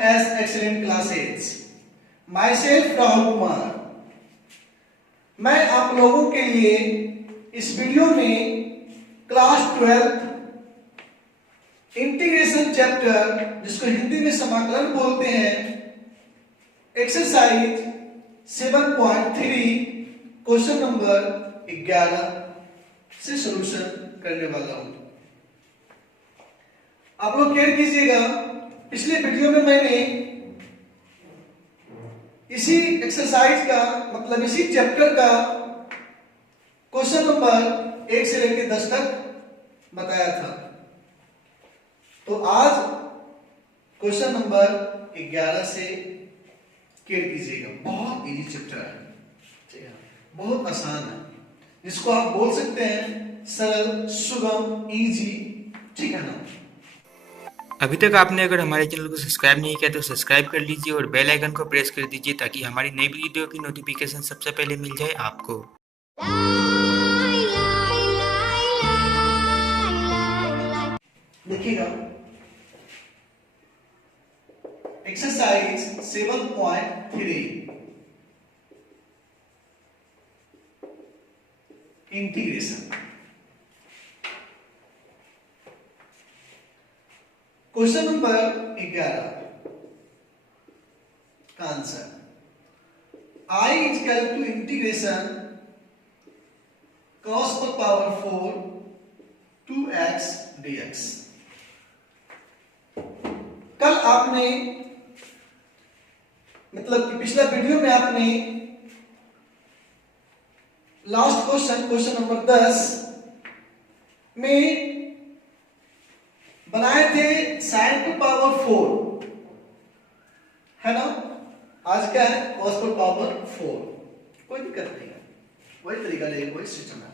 as excellent classes. Myself Rahul Kumar, मैं आप लोगों के लिए इस वीडियो में क्लास 12 इंटीग्रेशन चैप्टर, जिसको हिंदी में समाकलन बोलते हैं, एक्सरसाइज 7.3 क्वेश्चन नंबर 11 से सॉल्यूशन करने वाला हूं। आप लोग केयर कीजिएगा, पिछले वीडियो में मैंने इसी एक्सरसाइज का मतलब इसी चैप्टर का क्वेश्चन नंबर 1 से लेकर 10 तक बताया था। तो आज क्वेश्चन नंबर 11 से केयर कीजिएगा। बहुत इजी चैप्टर है, ठीक है, बहुत आसान है, जिसको आप बोल सकते हैं सरल, सुगम, इजी, ठीक है ना। अभी तक आपने अगर हमारे चैनल को सब्सक्राइब नहीं किया तो सब्सक्राइब कर लीजिए और बेल आइकन को प्रेस कर दीजिए ताकि हमारी नई वीडियो की नोटिफिकेशन सबसे पहले मिल जाए आपको। देखिएगा एक्सरसाइज 7.3 इंटीग्रेशन। क्वेश्चन नंबर 11 का answer I is equal to integration cos पर पावर 4 2x dx। कल आपने मतलब कि पिछला वीडियो में आपने लास्ट क्वेश्चन नंबर 10 में बनाए थे sin टू पावर 4, है ना। आज क्या है, cos पर पावर 4। कोई दिक्कत नहीं है, वही तरीका लेंगे, वही सिस्टम है।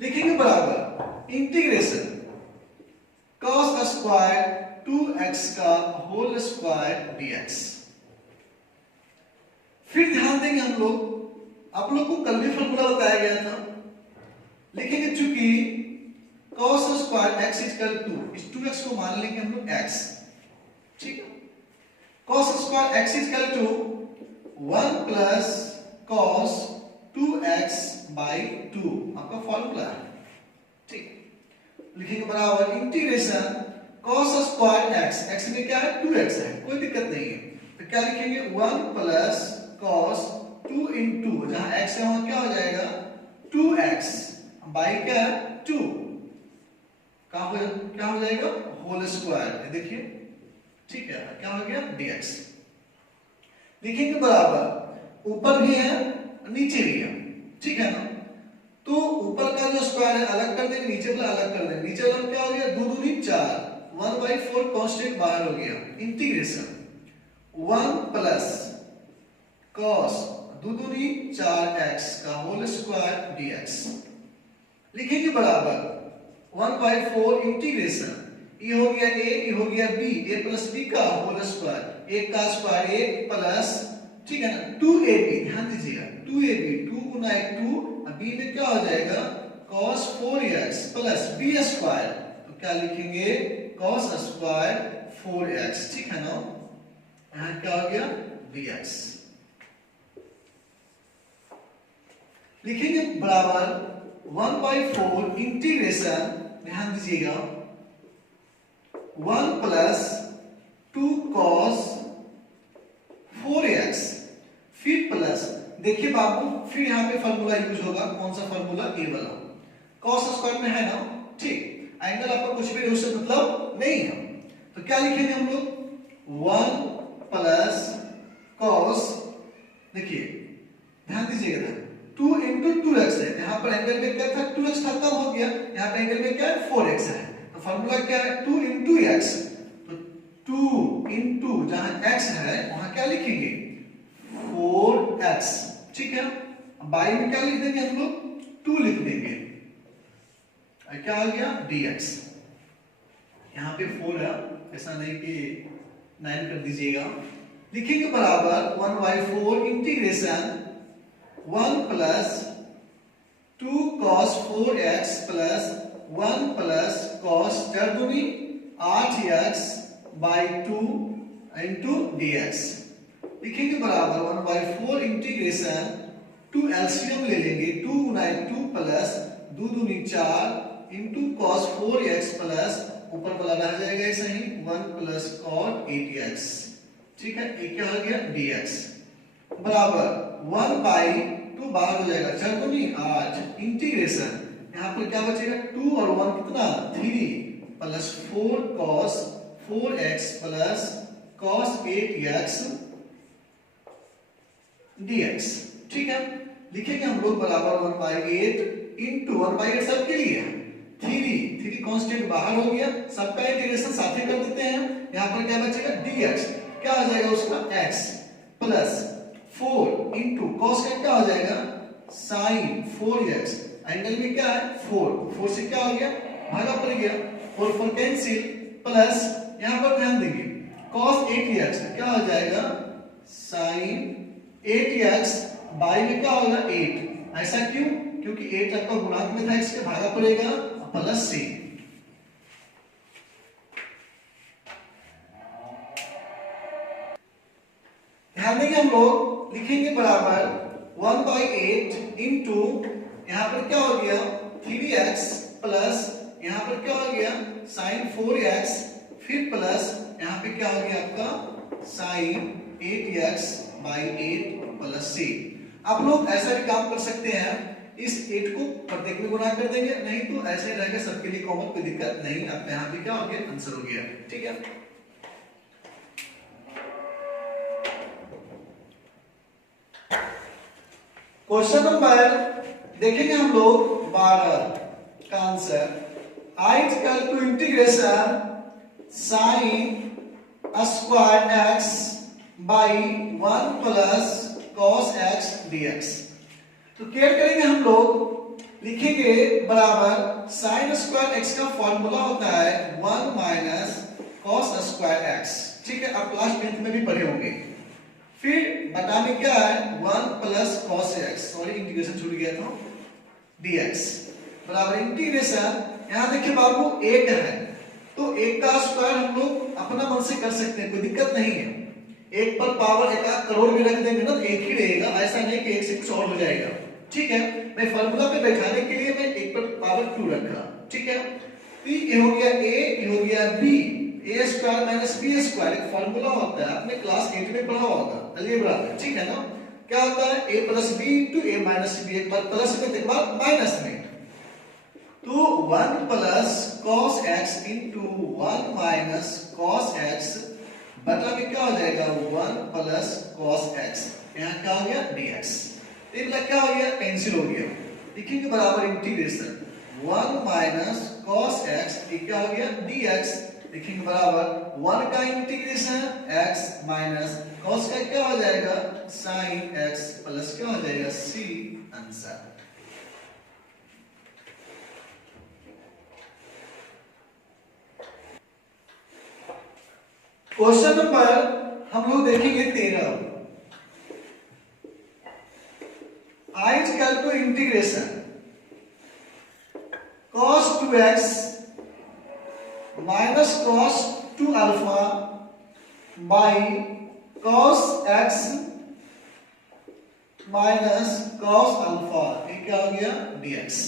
लिखेंगे बराबर इंटीग्रेशन cos स्क्वायर 2x का होल स्क्वायर dx। फिर ध्यान देंगे हम लोग, आप लोग को कल भी फॉर्मूला बताया गया था। लिखेंगे चूंकि cos square x equal to, इस 2x को मान लेंगे हम लोग x, ठीक है। cos square x equal to 1 plus cos 2x by 2 आपका फॉर्मूला है, ठीक। लिखेंगे बराबर इंटीग्रेशन cos स्क्वायर x में क्या है, 2x है, कोई दिक्कत नहीं है। तो क्या लिखेंगे 1 प्लस cos 2 इंटू, जहां x है वहां क्या हो जाएगा 2x बाई क्या 2, क्या हो जाएगा होल स्क्वायर, देखिए, ठीक है, क्या हो गया dx। लिखेंगे बराबर ऊपर भी है नीचे भी है, ठीक है ना। तो ऊपर का जो स्क्वायर है अलग कर देंगे, नीचे वाला अलग कर देंगे। नीचे वाला क्या हो गया 2 दूनी 4, 1/4 कांस्टेंट बाहर हो गया। इंटीग्रेशन 1 प्लस cos 2 दूनी 4x का होल स्क्वायर dx। लिखेंगे बराबर 1/4 इंटीग्रेशन, ये हो गया a, ये हो गया b, a प्लस b का होल स्क्वायर, एक का स्क्वायर एक प्लस, ठीक है ना, 2ab। ध्यान दीजिएगा 2ab, 2 गुना 1 2, b में क्या हो जाएगा cos 4x plus b square. तो क्या लिखेंगे cos स्क्वायर 4x, ठीक है ना। यहां क्या हो गया dx। लिखेंगे बराबर 1/4 इंटीग्रेशन, ध्यान दीजिएगा 1 प्लस 2 cos 4x, फिर प्लस, देखिए बाबू, फिर यहां पे फॉर्मूला यूज होगा, कौन सा फॉर्मूला, ए वाला, cos स्क्वायर में है ना, ठीक। एंगल आपका कुछ भी उससे मतलब नहीं है। तो क्या लिखेंगे हम लोग 1 प्लस cos, देखिए ध्यान दीजिएगा 2 इंटू 2x है, यहाँ पर एंगल में क्या था 2x था, तब हो गया, यहाँ पे एंगल में क्या है 4x है। तो फॉर्मूला क्या है 2 इंटू x, तो 2 इंटू जहां x है वहां क्या लिखेंगे 4x, ठीक है। बाई में क्या लिख देंगे हम लोग 2 लिख देंगे, क्या आ गया dx। यहाँ पे 4 है, ऐसा नहीं कि 9 कर दीजिएगा। लिखेंगे बराबर 1/4 integration 1 plus 2 cos 4x plus 1 plus cos 4 दूनी 8x बाई 2, इंटू dx लिखेंगे बराबर 1/4 इंटीग्रेशन टू एलसीएम ले लेंगे 2 गुना 2 प्लस 2 दूनी 4 इंटू cos 4x प्लस ऊपर वाला रह जाएगा ऐसा ही 1 प्लस cot 8x। ठीक है, ये क्या हो गया dx बराबर 1/2 बाहर हो जाएगा 4 दूनी 8 इंटीग्रेशन यहाँ पर क्या बचेगा 2 और 1 कितना 3 plus 4 cos 4x plus cos 8x dx। ठीक है, लिखेंगे हम लोग बराबर 1/8 इंटू 1/8 सबके लिए 3 कांस्टेंट बाहर हो गया, सबका इंटीग्रेशन साथ ही कर देते हैं। यहाँ पर क्या बचेगा dx क्या हो जाएगा उसका x प्लस 4 इंटू cos का क्या हो जाएगा sin 4x एंगल में क्या है 4 से क्या हो गया भागा पड़ गया 4 कैंसिल प्लस यहाँ पर ध्यान देंगे cos 8x क्या हो जाएगा sin 8x बाई में क्या होगा 8। ऐसा क्यों? क्योंकि 8 आपका गुणांक में था, इसके भागा पड़ेगा प्लस से। ध्यान देंगे हम लोग लिखेंगे बराबर 1/8 इंटू यहां पर क्या हो गया 3x प्लस यहां पर क्या हो गया sin 4x फिर प्लस यहां पे क्या हो गया आपका sin 8x by 8 plus c। आप लोग ऐसा भी काम कर सकते हैं, इस 8 को प्रत्येक में गुणा कर देंगे, नहीं तो ऐसे रहेगा सबके लिए कॉमन, कोई दिक्कत नहीं। आपका यहाँ पे क्या हो गया आंसर हो गया। ठीक है, क्वेश्चन नंबर देखेंगे हम लोग 12 का answer I equal to integration sin square x by 1 plus cos x dx। तो क्या करेंगे हम लोग लिखेंगे बराबर sin स्क्वायर x का फॉर्मूला होता है 1 माइनस cos स्क्वायर x। ठीक है, आप क्लास 10th में भी पढ़े होंगे। फिर बटा में क्या है 1 plus cos x, sorry integration छूट गया था, dx बराबर इंटीग्रेशन यहां देखिए बाबू 1 है तो 1 का स्क्वायर हम लोग अपना मन से कर सकते हैं, कोई दिक्कत नहीं है। 1 पर पावर 1 करोड़ भी रख देंगे ना तो 1 ही रहेगा, ऐसा नहीं कि 1 से कुछ और हो जाएगा। ठीक है, मैं फार्मूला पे बैठाने के लिए मैं 1 पर पावर 2 रखा। ठीक है, तो ये हो गया a, ये हो गया b, a square minus b square एक फार्मूला होता है, आपने क्लास 8 में पढ़ा होगा। चलिए बराबर, ठीक है ना, क्या होता है a plus b into a minus b, एक बार प्लस में एक बार माइनस में, तो 1 plus cos x into 1 minus cos x बटा में क्या हो जाएगा 1 प्लस cos x, यहाँ क्या हो गया dx। ये वाला क्या हो गया कैंसिल हो गया, लिखेंगे बराबर इंटीग्रेशन 1 माइनस cos x ये क्या हो गया dx, लिखेंगे बराबर 1 का इंटीग्रेशन x माइनस cos का क्या हो जाएगा sin x प्लस क्या हो जाएगा c आंसर। क्वेश्चन नंबर हम लोग देखेंगे 13। I equal to integration cos 2x minus cos 2 alpha by cos x minus cos alpha, ये क्या हो गया dx।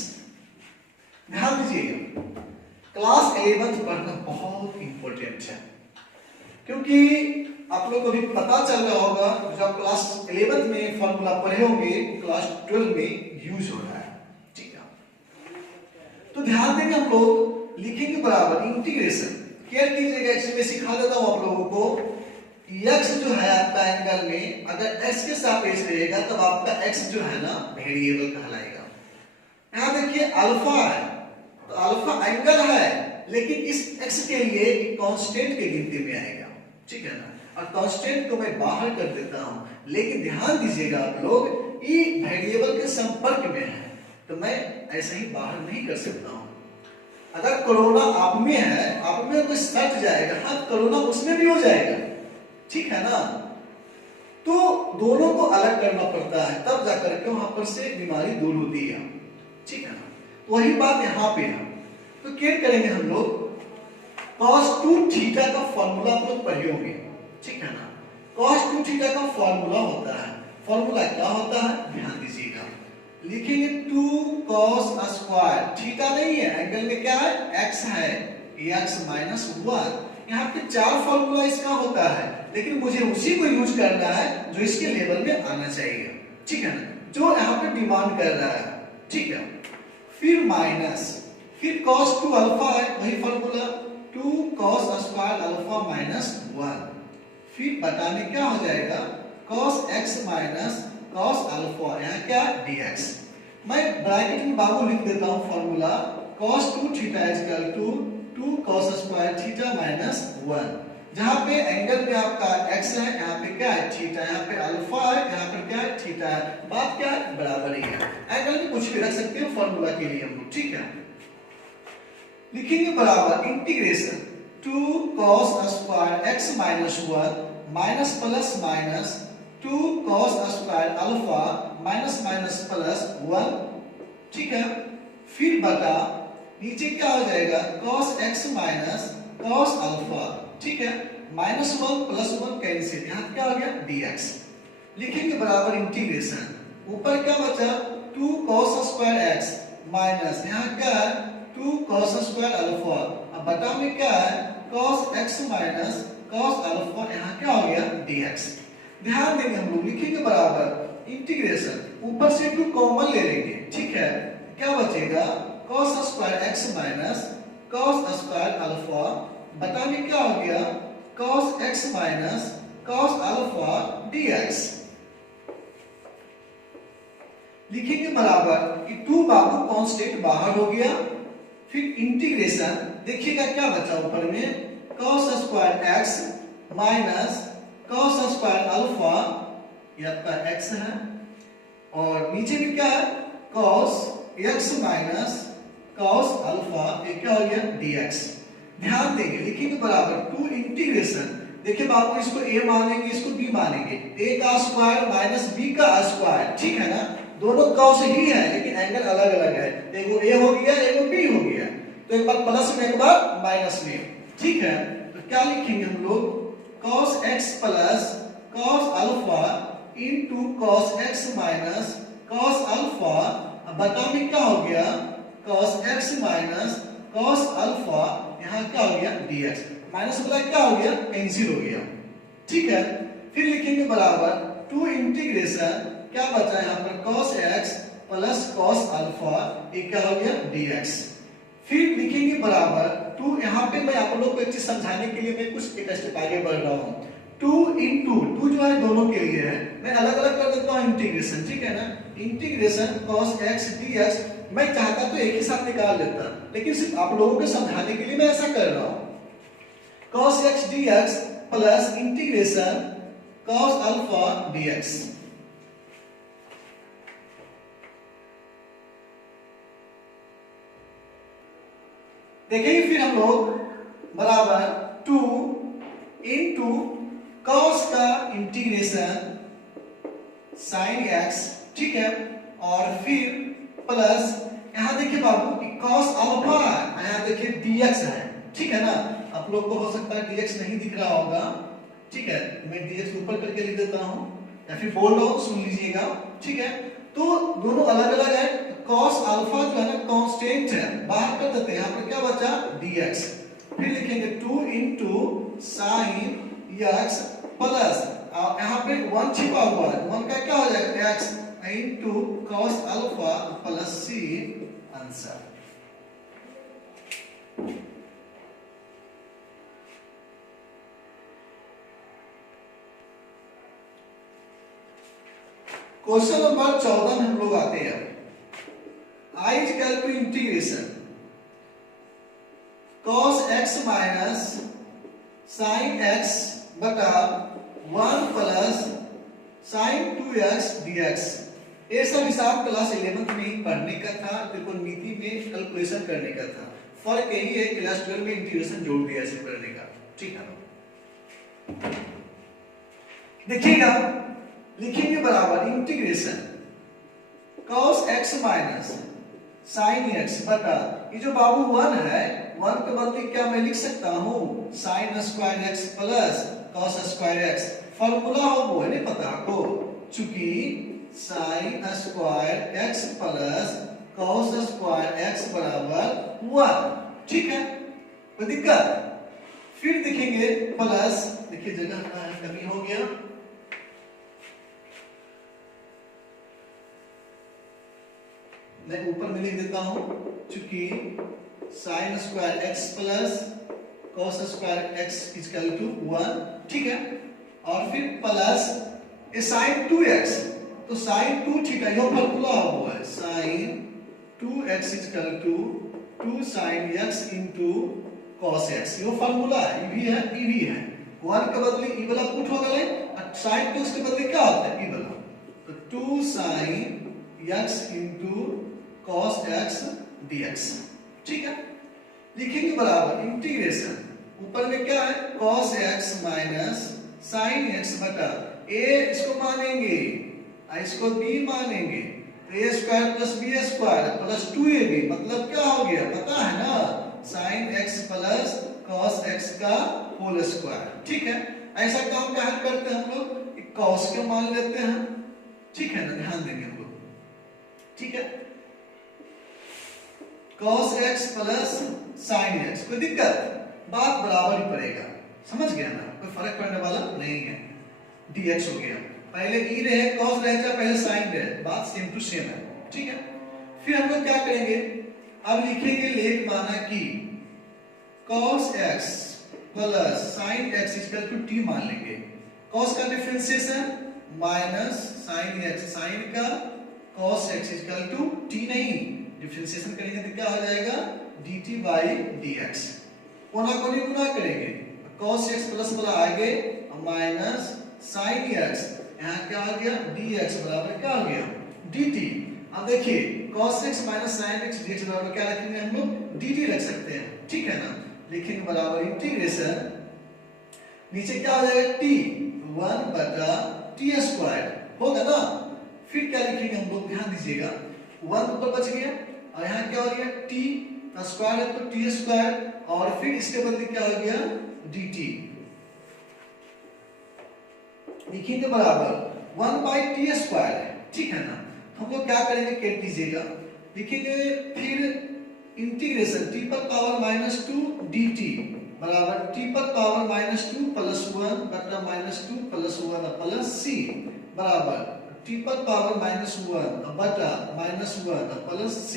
ध्यान दीजिएगा, क्लास 11th पढ़ना बहुत इंपॉर्टेंट है, क्योंकि आप लोग को भी पता चल रहा होगा जब क्लास 11th में फॉर्मूला पढ़े होंगे क्लास 12 में यूज हो रहा है। ठीक है, तो ध्यान देंगे हम लोग लिखेंगे बराबर इंटीग्रेशन, केयर कीजिएगा, इसमें सिखा देता हूं आप लोगों को। x जो है आपका एंगल में अगर x के सापेक्ष रहेगा तब आपका x जो है ना वेरिएबल कहलाएगा। यहां देखिए अल्फा है तो अल्फा एंगल है, लेकिन इस x के लिए कांस्टेंट के गिनती में आएगा। ठीक है ना, और कांस्टेंट को मैं बाहर कर देता हूं, लेकिन ध्यान दीजिएगा आप लोग ये वेरिएबल के संपर्क में है तो मैं ऐसे ही बाहर नहीं कर सकता हूं। अगर कोरोना आप में है, आप में कोई सट जाएगा, हाँ कोरोना उसमें भी हो जाएगा। ठीक है ना, तो दोनों को अलग करना पड़ता है तब जाकर के वहां पर से बीमारी दूर होती है। ठीक है ना, तो वही बात यहाँ पे है। तो क्या करेंगे हम लोग cos 2 थीटा का फॉर्मूला आप लोग पढ़े होंगे। ठीक है ना। cos 2 थीटा का फॉर्मूला होता है, फॉर्मूला क्या होता है ध्यान दीजिएगा, लिखेंगे 2 cos स्क्वायर, थीटा नहीं है, एंगल में क्या है x है, x माइनस 1। यहाँ पे 4 फॉर्मूला इसका होता है, लेकिन मुझे उसी को यूज करना है जो इसके लेवल में आना चाहिए, ठीक है ना, जो यहाँ पे डिमांड कर रहा है, ठीक है। फिर माइनस, फिर cos 2 अल्फा है, वही formula 2 cos square alpha minus 1, फिर बताने क्या हो जाएगा cos x minus cos alpha, यहाँ क्या dx। मैं ब्रैकेट में बाबू लिख देता हूँ formula cos 2 theta is equal to 2 cos square theta minus 1, जहाँ पे एंगल में आपका x है, यहाँ पे क्या है थीटा, यहाँ पे अल्फा है, यहाँ पे क्या है थीटा है, बात क्या है बराबर ही है, एंगल में कुछ भी रख सकते हैं फॉर्मूला के लिए हम लोग, ठीक है। लिखेंगे बराबर integration 2 cos square x minus 1 minus plus minus 2 cos square alpha minus minus plus 1, ठीक है। फिर बटा नीचे क्या हो जाएगा cos x minus cos alpha, ठीक है, माइनस 1 प्लस 1 कैंसिल, यहाँ क्या हो गया dx। लिखेंगे बराबर इंटीग्रेशन, ऊपर क्या बचा 2 cos स्क्वायर x माइनस यहाँ क्या है 2 cos स्क्वायर अल्फा, अब बटा में क्या है cos x minus cos alpha, यहाँ क्या हो गया dx। ध्यान देंगे हम लोग, लिखेंगे बराबर इंटीग्रेशन, ऊपर से 2 कॉमन ले लेंगे, ठीक है, क्या बचेगा cos square x minus cos square alpha, बटा में क्या हो गया cos x minus cos alpha dx। लिखेंगे बराबर कि 2 बाबू कांस्टेंट बाहर हो गया, फिर इंटीग्रेशन देखिएगा क्या बचा ऊपर में cos square x minus cos square alpha, ये आपका x है, और नीचे में क्या है cos x minus cos alpha, ये क्या हो गया dx। ध्यान देंगे, लिखेंगे बराबर 2 इंटीग्रेशन, देखिए बाबू इसको a मानेंगे, इसको b मानेंगे, a का स्क्वायर माइनस b का स्क्वायर, ठीक है ना, दोनों cos ही है लेकिन एंगल अलग अलग है, एगो a हो गया एगो b हो गया, तो एक बार प्लस में एक बार माइनस में, ठीक है। तो क्या लिखेंगे हम लोग cos x plus cos alpha into cos x minus cos alpha, बता में क्या हो गया cos x minus cos alpha, यहाँ क्या हो गया dx, माइनस वाला क्या हो गया कैंसिल हो गया, ठीक है। फिर लिखेंगे बराबर 2 इंटीग्रेशन, क्या बचा यहाँ पर cos x plus cos alpha, ये क्या हो गया dx। फिर लिखेंगे बराबर 2, यहाँ पे मैं आप लोग को एक चीज समझाने के लिए मैं कुछ एक स्टेप आगे बढ़ रहा हूँ, 2 इंटू 2 जो है दोनों के लिए है, मैं अलग अलग कर देता हूँ इंटीग्रेशन, ठीक है ना, इंटीग्रेशन cos x dx, मैं चाहता तो एक ही साथ निकाल लेता, लेकिन सिर्फ आप लोगों को समझाने के लिए मैं ऐसा कर रहा हूँ, cos x dx plus integration cos alpha dx। देखिए फिर हम लोग बराबर 2 इंटू cos का इंटीग्रेशन sin x, ठीक है, और फिर प्लस यहाँ देखिए बाबू कि cos अल्फा, यहाँ देखिए dx है, ठीक है ना, आप लोग को हो सकता है dx नहीं दिख रहा होगा, ठीक है, मैं dx ऊपर करके लिख देता हूँ या फिर बोल रहा हूँ, सुन लीजिएगा, ठीक है। तो दोनों अलग अलग है, cos अल्फा जो है ना कांस्टेंट है, बाहर कर देते हैं, यहाँ पर क्या बचा dx, फिर लिखेंगे 2 इंटू sin x प्लस यहाँ पे 1 छिपा हुआ है, 1 का क्या हो जाएगा x into cos alpha plus c answer. Question number 14 में हम लोग आते हैं, I is equal to integration cos x minus sin x बटा 1 प्लस sin 2x dx। ये सब हिसाब क्लास 11th में ही पढ़ने का था, त्रिकोणमिति में कैलकुलेशन करने का था, फर्क यही है क्लास 12 में इंटीग्रेशन जोड़ दिया ऐसे करने का, ठीक है। देखिएगा लिखेंगे बराबर integration cos x minus sin x बटा ये जो बाबू 1 है, 1 के बदले क्या मैं लिख सकता हूँ sin square x plus cos square x formula हो वो है नहीं पता आपको, चूंकि sin square x plus cos square x बराबर 1, ठीक है, कोई दिक्कत? फिर देखेंगे प्लस, देखिए जगह का कमी हो गया, मैं ऊपर में लिख देता हूं, चूंकि sin square x plus cos square x equal to 1, ठीक है, और फिर प्लस sin 2x, तो sin 2 थीटा ये फॉर्मूला हुआ है, sin 2x equal to 2 sin x into cos x, ये फॉर्मूला है, ये भी है, ये भी है, 1 के बदले ई वाला पुट हो गए और sin 2 के बदले क्या होता है, ई वाला, तो 2 sin x into cos x dx, ठीक है, लिखेंगे बराबर इंटीग्रेशन, ऊपर में क्या है cos x minus sin x बटा a, इसको मानेंगे इसको b मानेंगे, तो a square plus b square plus 2ab, मतलब क्या हो गया पता है ना, sin x plus cos x का होल स्क्वायर, ठीक है। ऐसा काम क्या करते हैं हम लोग, cos के मान लेते हैं, ठीक है ना, ध्यान देंगे हम लोग, ठीक है, cos x plus sin x, कोई दिक्कत, बात बराबर ही पड़ेगा, समझ गया ना, कोई फर्क पड़ने वाला नहीं है, dx हो गया, पहले e रहे cos रहे चाहे पहले sin रहे, बात सेम टू सेम है, ठीक है। फिर हम लोग क्या करेंगे, अब लिखेंगे लेट माना कि cos x plus sin x equal to t मान लेंगे, cos का differentiation minus sin x, sin का cos x equal to t, नहीं डिफरेंशिएशन करेंगे तो क्या हो जाएगा dt by dx, कोना कोनी गुना करेंगे, cos x प्लस वाला आगे माइनस sin x, यहाँ क्या आ गया dx बराबर क्या आ गया dt, अब देखिए cos x minus sin x dx बराबर क्या रखेंगे हम लोग dt रख सकते हैं, ठीक है ना, लिखेंगे बराबर इंटीग्रेशन, नीचे क्या हो जाएगा t 1 बटा t स्क्वायर होगा ना, फिर क्या लिखेंगे हम लोग ध्यान दीजिएगा, 1 ऊपर बच गया और यहाँ क्या हो गया t स्क्वायर है तो t स्क्वायर, और फिर इसके बदले क्या हो गया dt, लिखेंगे बराबर 1 by t स्क्वायर है, ठीक है ना, हम लोग क्या करेंगे कैट कीजिएगा, लिखेंगे फिर इंटीग्रेशन t पर पावर -2 dt बराबर t पर पावर -2 प्लस 1 बटा -2 प्लस 1 प्लस c बराबर t पर पावर -1 बटा -1 प्लस c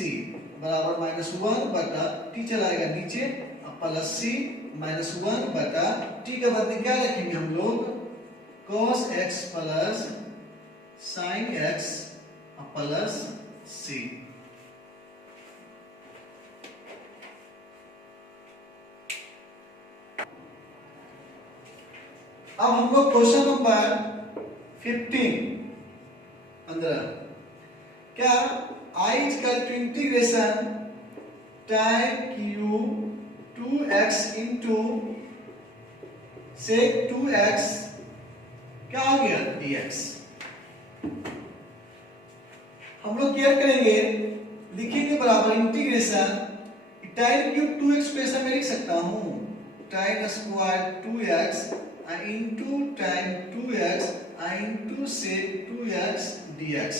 बराबर -1 बटा t चलाएगा नीचे प्लस c -1 बटा t के बदले क्या रखेंगे हम लोग cos x plus sin x plus c, अब हम लोग क्वेश्चन नंबर 15 क्या I equal to integration tan q 2x into sec 2x क्या हो गया dx, हम लोग क्या करेंगे, लिखेंगे बराबर इंटीग्रेशन tan क्यूब 2x को ऐसा मैं लिख सकता हूं tan square 2x into tan 2x into sec 2x dx,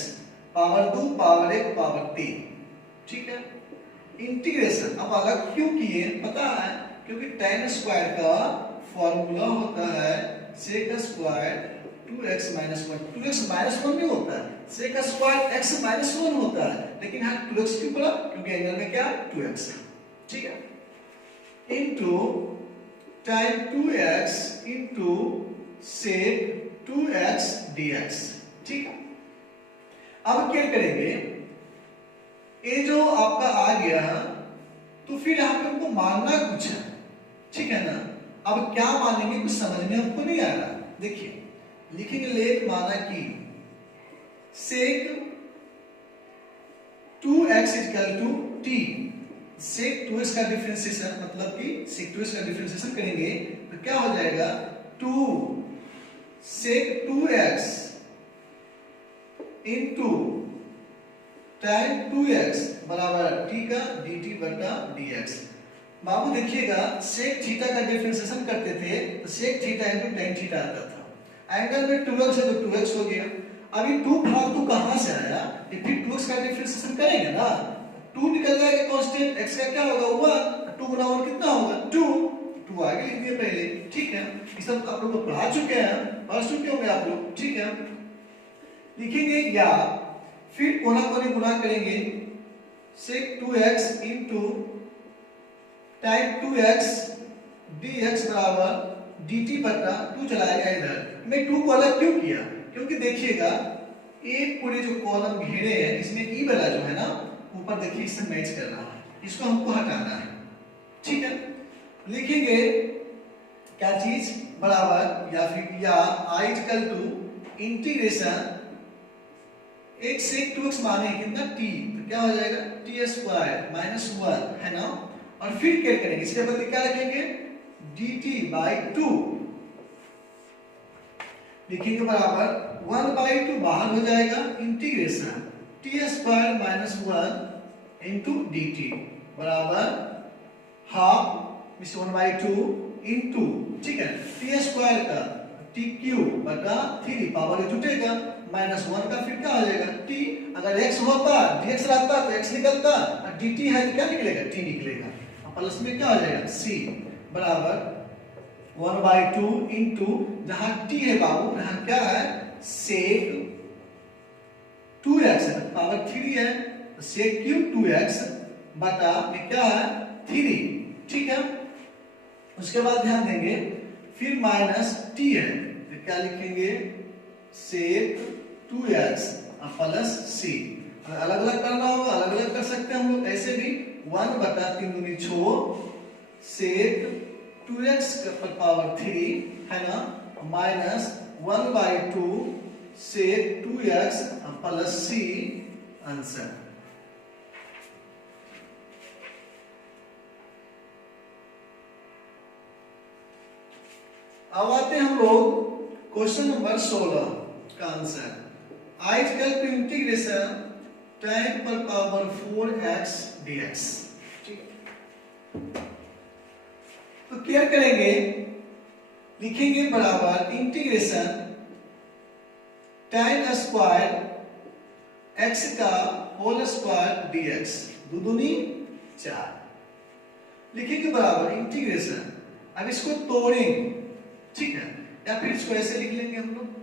power 2 power 1 power 3, ठीक है, इंटीग्रेशन अब अलग क्यों किए पता है, क्योंकि tan स्क्वायर का फॉर्मूला होता है sec स्क्वायर 2x - 1, 2x - 1 नहीं होता है, sec स्क्वायर x - 1 होता है, लेकिन यहाँ 2x क्यों पड़ा, क्योंकि एंगल में क्या 2x है, ठीक है, into tan 2x into sec 2x dx, ठीक है। अब क्या करेंगे, ये जो आपका आ गया तो फिर यहाँ पे हमको मानना कुछ है, ठीक है ना, अब क्या मानेंगे कुछ समझ में हमको नहीं आ रहा, देखिए लिखेंगे लेट माना कि sec 2x equal to t, sec 2x का डिफरेंशिएशन मतलब कि sec 2x का डिफरेंशिएशन करेंगे तो क्या हो जाएगा 2 sec 2x into tan 2x बराबर t का dt बटा dx, बाबू देखिएगा सेक थीटा का डिफरेंशिएशन करते थे तो sec theta into tan theta आता था। एंगल में 2x है तो 2x हो गया। अभी 2 फालतू कहां से आया? ये फिर 2x का डिफरेंशिएशन करेंगे ना, 2 निकल जाएगा कांस्टेंट, x का क्या होगा 1, 2 गुना 1 कितना होगा 2 आगे लिख दिए पहले। ठीक है, ये सब आप लोग तो पढ़ा चुके हैं, पढ़ चुके होंगे आप लोग। ठीक है, लिखेंगे या फिर कोना कोनी गुना करेंगे, sec 2x into tan 2x dx बराबर dt बटा 2 चलाएगा इधर। मैं 2 को अलग क्यों किया? क्योंकि देखिएगा एक पूरे जो कॉलम घेरे हैं इसमें ई वाला जो है ना ऊपर देखिए इससे मैच कर रहा है, इसको हमको हटाना है। ठीक है, लिखेंगे क्या चीज बराबर या फिर या i इक्वल टू इंटीग्रेशन एक sec 2x माने कितना t, तो क्या हो जाएगा t स्क्वायर माइनस 1 है ना, और फिर क्या करेंगे इसके बदले क्या रखेंगे dt बाई 2 लिखेंगे बराबर 1 बाई 2 बाहर हो जाएगा integration t square minus 1 into dt बराबर हाफ मिस 1 बाई 2 इंटू, ठीक है, t स्क्वायर का t क्यूब बटा 3 पावर जुटेगा माइनस 1 का फिर क्या हो जाएगा t, अगर x होता dx रहता तो x निकलता और dt है तो क्या निकलेगा t निकलेगा, प्लस में क्या हो जाएगा c बराबर 1 बाई 2 इंटू जहां t है बाबू यहां क्या है sec 2x है पावर 3 है तो sec क्यूब 2x बटा में क्या है 3। ठीक है, उसके बाद ध्यान देंगे फिर माइनस t है तो क्या लिखेंगे sec 2x प्लस c। अलग अलग करना होगा अलग अलग कर सकते हैं हम लोग, ऐसे भी 1 बटा 3 दूनी 6 sec 2x का पावर 3 है ना minus 1 by 2 sec 2x plus c answer. अब आते हैं हम लोग क्वेश्चन नंबर 16 का answer. i equal to integration tan पर पावर 4x dx। ठीक है, तो क्या करेंगे लिखेंगे बराबर इंटीग्रेशन tan स्क्वायर x का होल स्क्वायर dx 2 दूनी 4 लिखेंगे बराबर इंटीग्रेशन। अब इसको तोड़ेंगे, ठीक है, या फिर इसको ऐसे लिख लेंगे हम लोग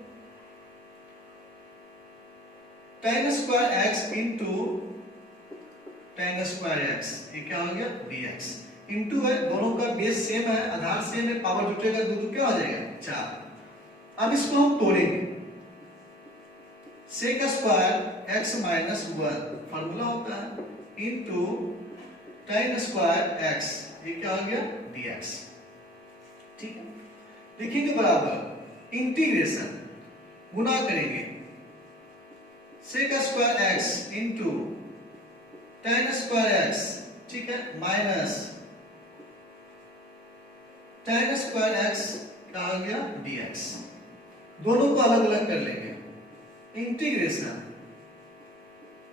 tan square x into tan square x, ये क्या हो गया dx इंटू है, दोनों का बेस सेम है आधार सेम है पावर जुटेगा 2 क्या हो जाएगा 4। अब इसको हम तोड़ेंगे sec square x minus 1 formula होता है इंटू tan स्क्वायर x, ये क्या हो गया dx। ठीक है, लिखेंगे बराबर इंटीग्रेशन गुना करेंगे sec square x into tan square x, ठीक है, माइनस tan स्क्वायर x क्या हो गया dx। दोनों को अलग अलग कर लेंगे integration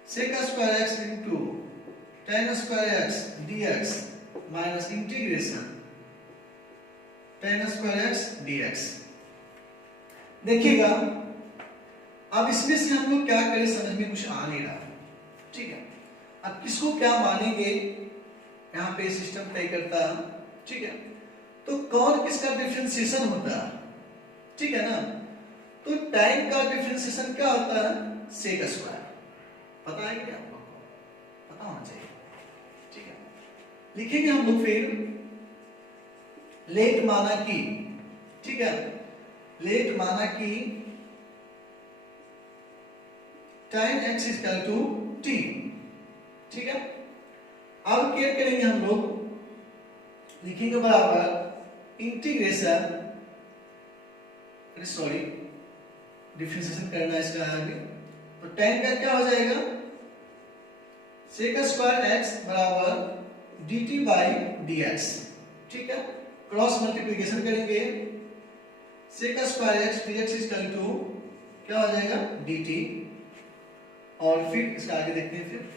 sec square x into tan square x dx minus integration tan square x dx। देखिएगा अब इसमें से हम लोग क्या करें समझ में कुछ आ नहीं रहा। ठीक है, अब किसको क्या मानेंगे यहाँ पे सिस्टम तय करता है। ठीक है, तो कौन किसका डिफरेंशिएशन होता है, ठीक है ना, तो tan का डिफरेंशिएशन क्या होता है sec स्क्वायर, पता है क्या आपको, पता होना चाहिए। ठीक है, लिखेंगे हम लोग फिर लेट माना कि, ठीक है, लेट माना कि tan x equal to t। ठीक है, अब क्या करेंगे हम लोग लिखेंगे बराबर इंटीग्रेशन, सॉरी डिफरेंशिएशन करना है इसका आगे, तो tan का क्या हो जाएगा sec स्क्वायर x बराबर dt बाई dx। ठीक है, क्रॉस मल्टीप्लिकेशन करेंगे sec square x dx equal to क्या हो जाएगा dt, और फिर इसका आगे देखते हैं फिर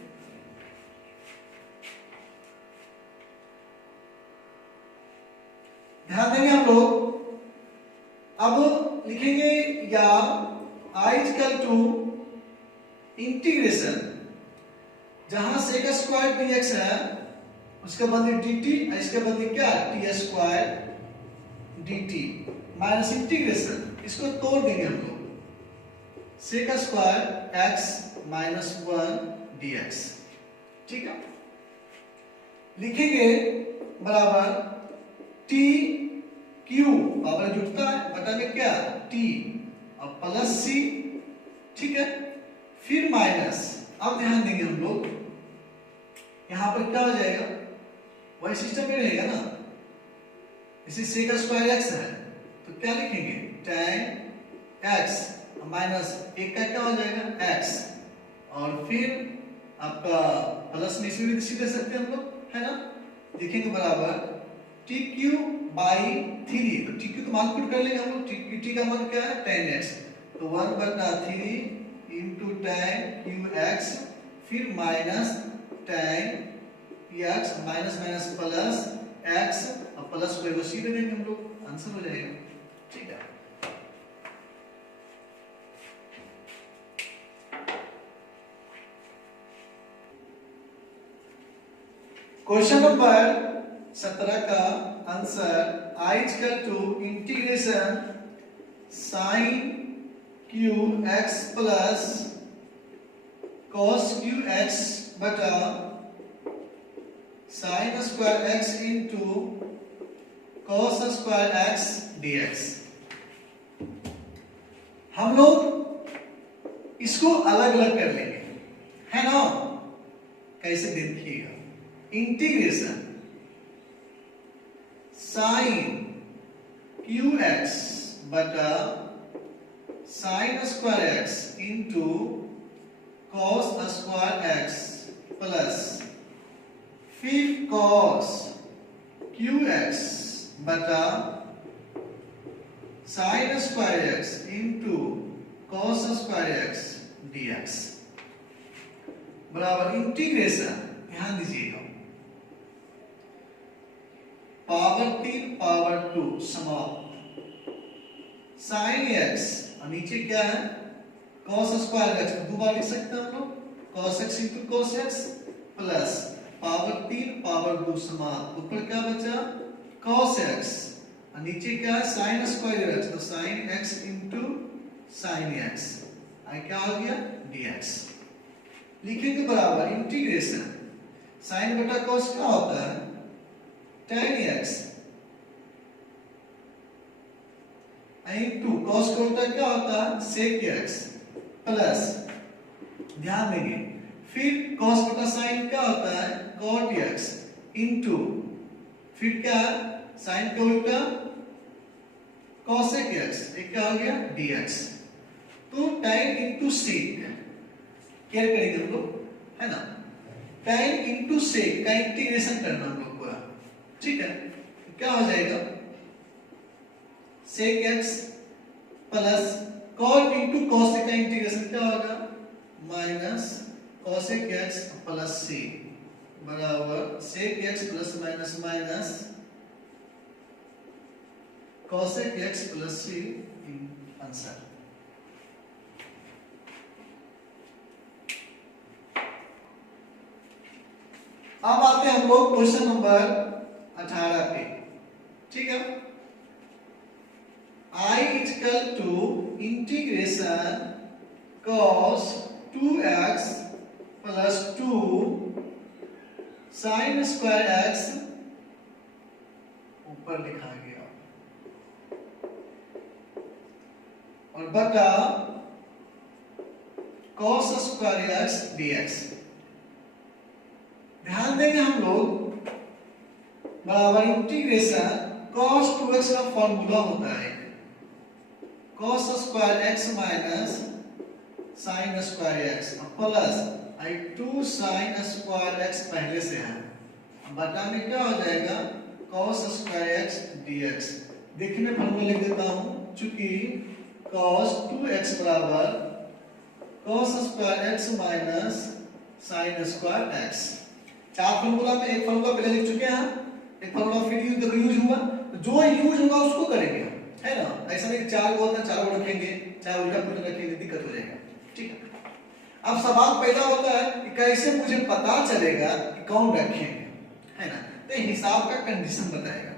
ध्यान देंगे हम लोग। अब लिखेंगे या i इक्वल टू इंटीग्रेशन जहां सेक स्क्वायर dx है उसके बदले dt, इसके बदले क्या t square dt minus integration, इसको तोड़ देंगे हम लोग, sec square x minus 1 dx। ठीक है, लिखेंगे बराबर t क्यू पावर जुड़ता है बटा में क्या t और प्लस c। ठीक है, फिर माइनस, अब ध्यान देंगे हम लोग यहां पर क्या हो जाएगा, वही सिस्टम में रहेगा ना, इसी सेक स्क्वायर x है तो क्या लिखेंगे tan x माइनस एक का क्या हो जाएगा x, और फिर आपका प्लस में इसी दे सकते हैं हम लोग, है ना। लिखेंगे बराबर टी क्यू बाई 3, तो टी क्यू का मान पुट कर लेंगे हम लोग, टी का मान क्या है tan x, तो 1/3 इंटू tan क्यू एक्स, फिर minus tan x minus minus plus x और प्लस को एगो सीधे देंगे हम लोग, आंसर हो जाएगा। ठीक है, क्वेश्चन नंबर 17 का answer i equal to integration sine cube x plus cos cube x बटा sine square x into cos square x dx। हम लोग इसको अलग अलग कर लेंगे, है ना। कैसे देखिएगा, इंटीग्रेशन साइन क्यू एक्स बटा sine square x into cos square x plus फिर कॉस क्यू एक्स बटा sine square x into cos square x dx बराबर इंटीग्रेशन, ध्यान दीजिएगा, पावर 3 पावर 2 समाप्त, साइन एक्स और नीचे क्या है कॉस स्क्वायर एक्स, दो बार लिख सकते हैं हम लोग, cos x into cos x plus power 3 power 2 समाप्त, ऊपर क्या बचा कॉस एक्स और नीचे क्या है साइन स्क्वायर एक्स, तो sine x into sine x, क्या हो गया dx। लिखेंगे बराबर इंटीग्रेशन साइन बटा कॉस क्या होता है tan x इंटू कॉस का उल्टा क्या होता है sec x प्लस, ध्यान देंगे, फिर कॉस बटा साइन क्या होता है cot x इंटू फिर क्या साइन का उल्टा cosec x, ये क्या हो गया dx। तो tan इंटू sec क्या करेंगे हम लोग, है ना, tan इंटू sec का इंटीग्रेशन करना हम लोग पूरा। ठीक है, क्या हो जाएगा sec x plus cot into cos का इंटीग्रेशन क्या होगा minus cosec x plus c बराबर sec x plus minus minus cosec x plus c, answer. अब आते हैं हम लोग क्वेश्चन नंबर 18 पे। ठीक है, i equal to integration cos 2x plus 2 sine square x, ऊपर लिखा गया, और बटा cos स्क्वायर x dx। ध्यान देंगे हम लोग बराबर इंटीग्रेशन cos 2x का फॉर्मूला होता है cos square x minus sign square x plus 2 sine square x पहले से है, बटा में क्या हो जाएगा cos स्क्वायर x dx। देखिए मैं फॉर्मूला लिख देता हूं, चूंकि cos 2x बराबर cos square x minus sign square x। चार फॉर्मूला में एक फॉर्मूला पहले लिख चुके हैं, एक फॉर्मूला फिर यूज हुआ, तो जो यूज होगा उसको करेंगे हम, है ना। ऐसा नहीं कि चार को होता है चारों रखेंगे, चाहे उल्टा पुल्टा रखेंगे, दिक्कत हो जाएगा, ठीक है। अब सवाल पैदा होता है कि कैसे मुझे पता चलेगा कि कौन रखेंगे, है ना। तो हिसाब का कंडीशन बताएगा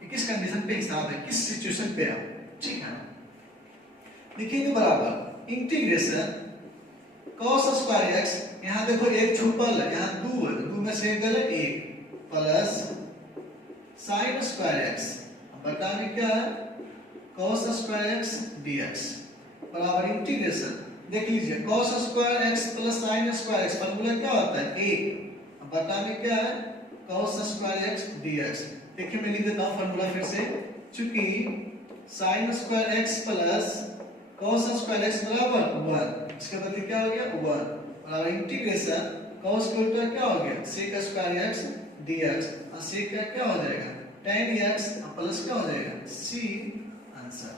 कि किस कंडीशन पे हिसाब है, किस सिचुएशन पे है, ठीक है। लिखेंगे बराबर इंटीग्रेशन cos स्क्वायर x, यहाँ देखो एक छुपल है, यहाँ दो है, दो में से गले एक, प्लस sin स्क्वायर x बटा में क्या है cos स्क्वायर x dx बराबर इंटीग्रेशन, देख लीजिए cos square x plus sin square x, formula क्या होता है एक बटा में क्या है cos स्क्वायर x dx। देखिए मैं लिख देता हूँ फॉर्मूला फिर से, चूंकि sin square x plus cos square x बराबर 1, इसका मतलब क्या हो गया 1 बराबर इंटीग्रेशन cos का उल्टा क्या हो गया sec स्क्वायर x dx, और sec का क्या हो जाएगा tan x प्लस क्या हो जाएगा c, आंसर।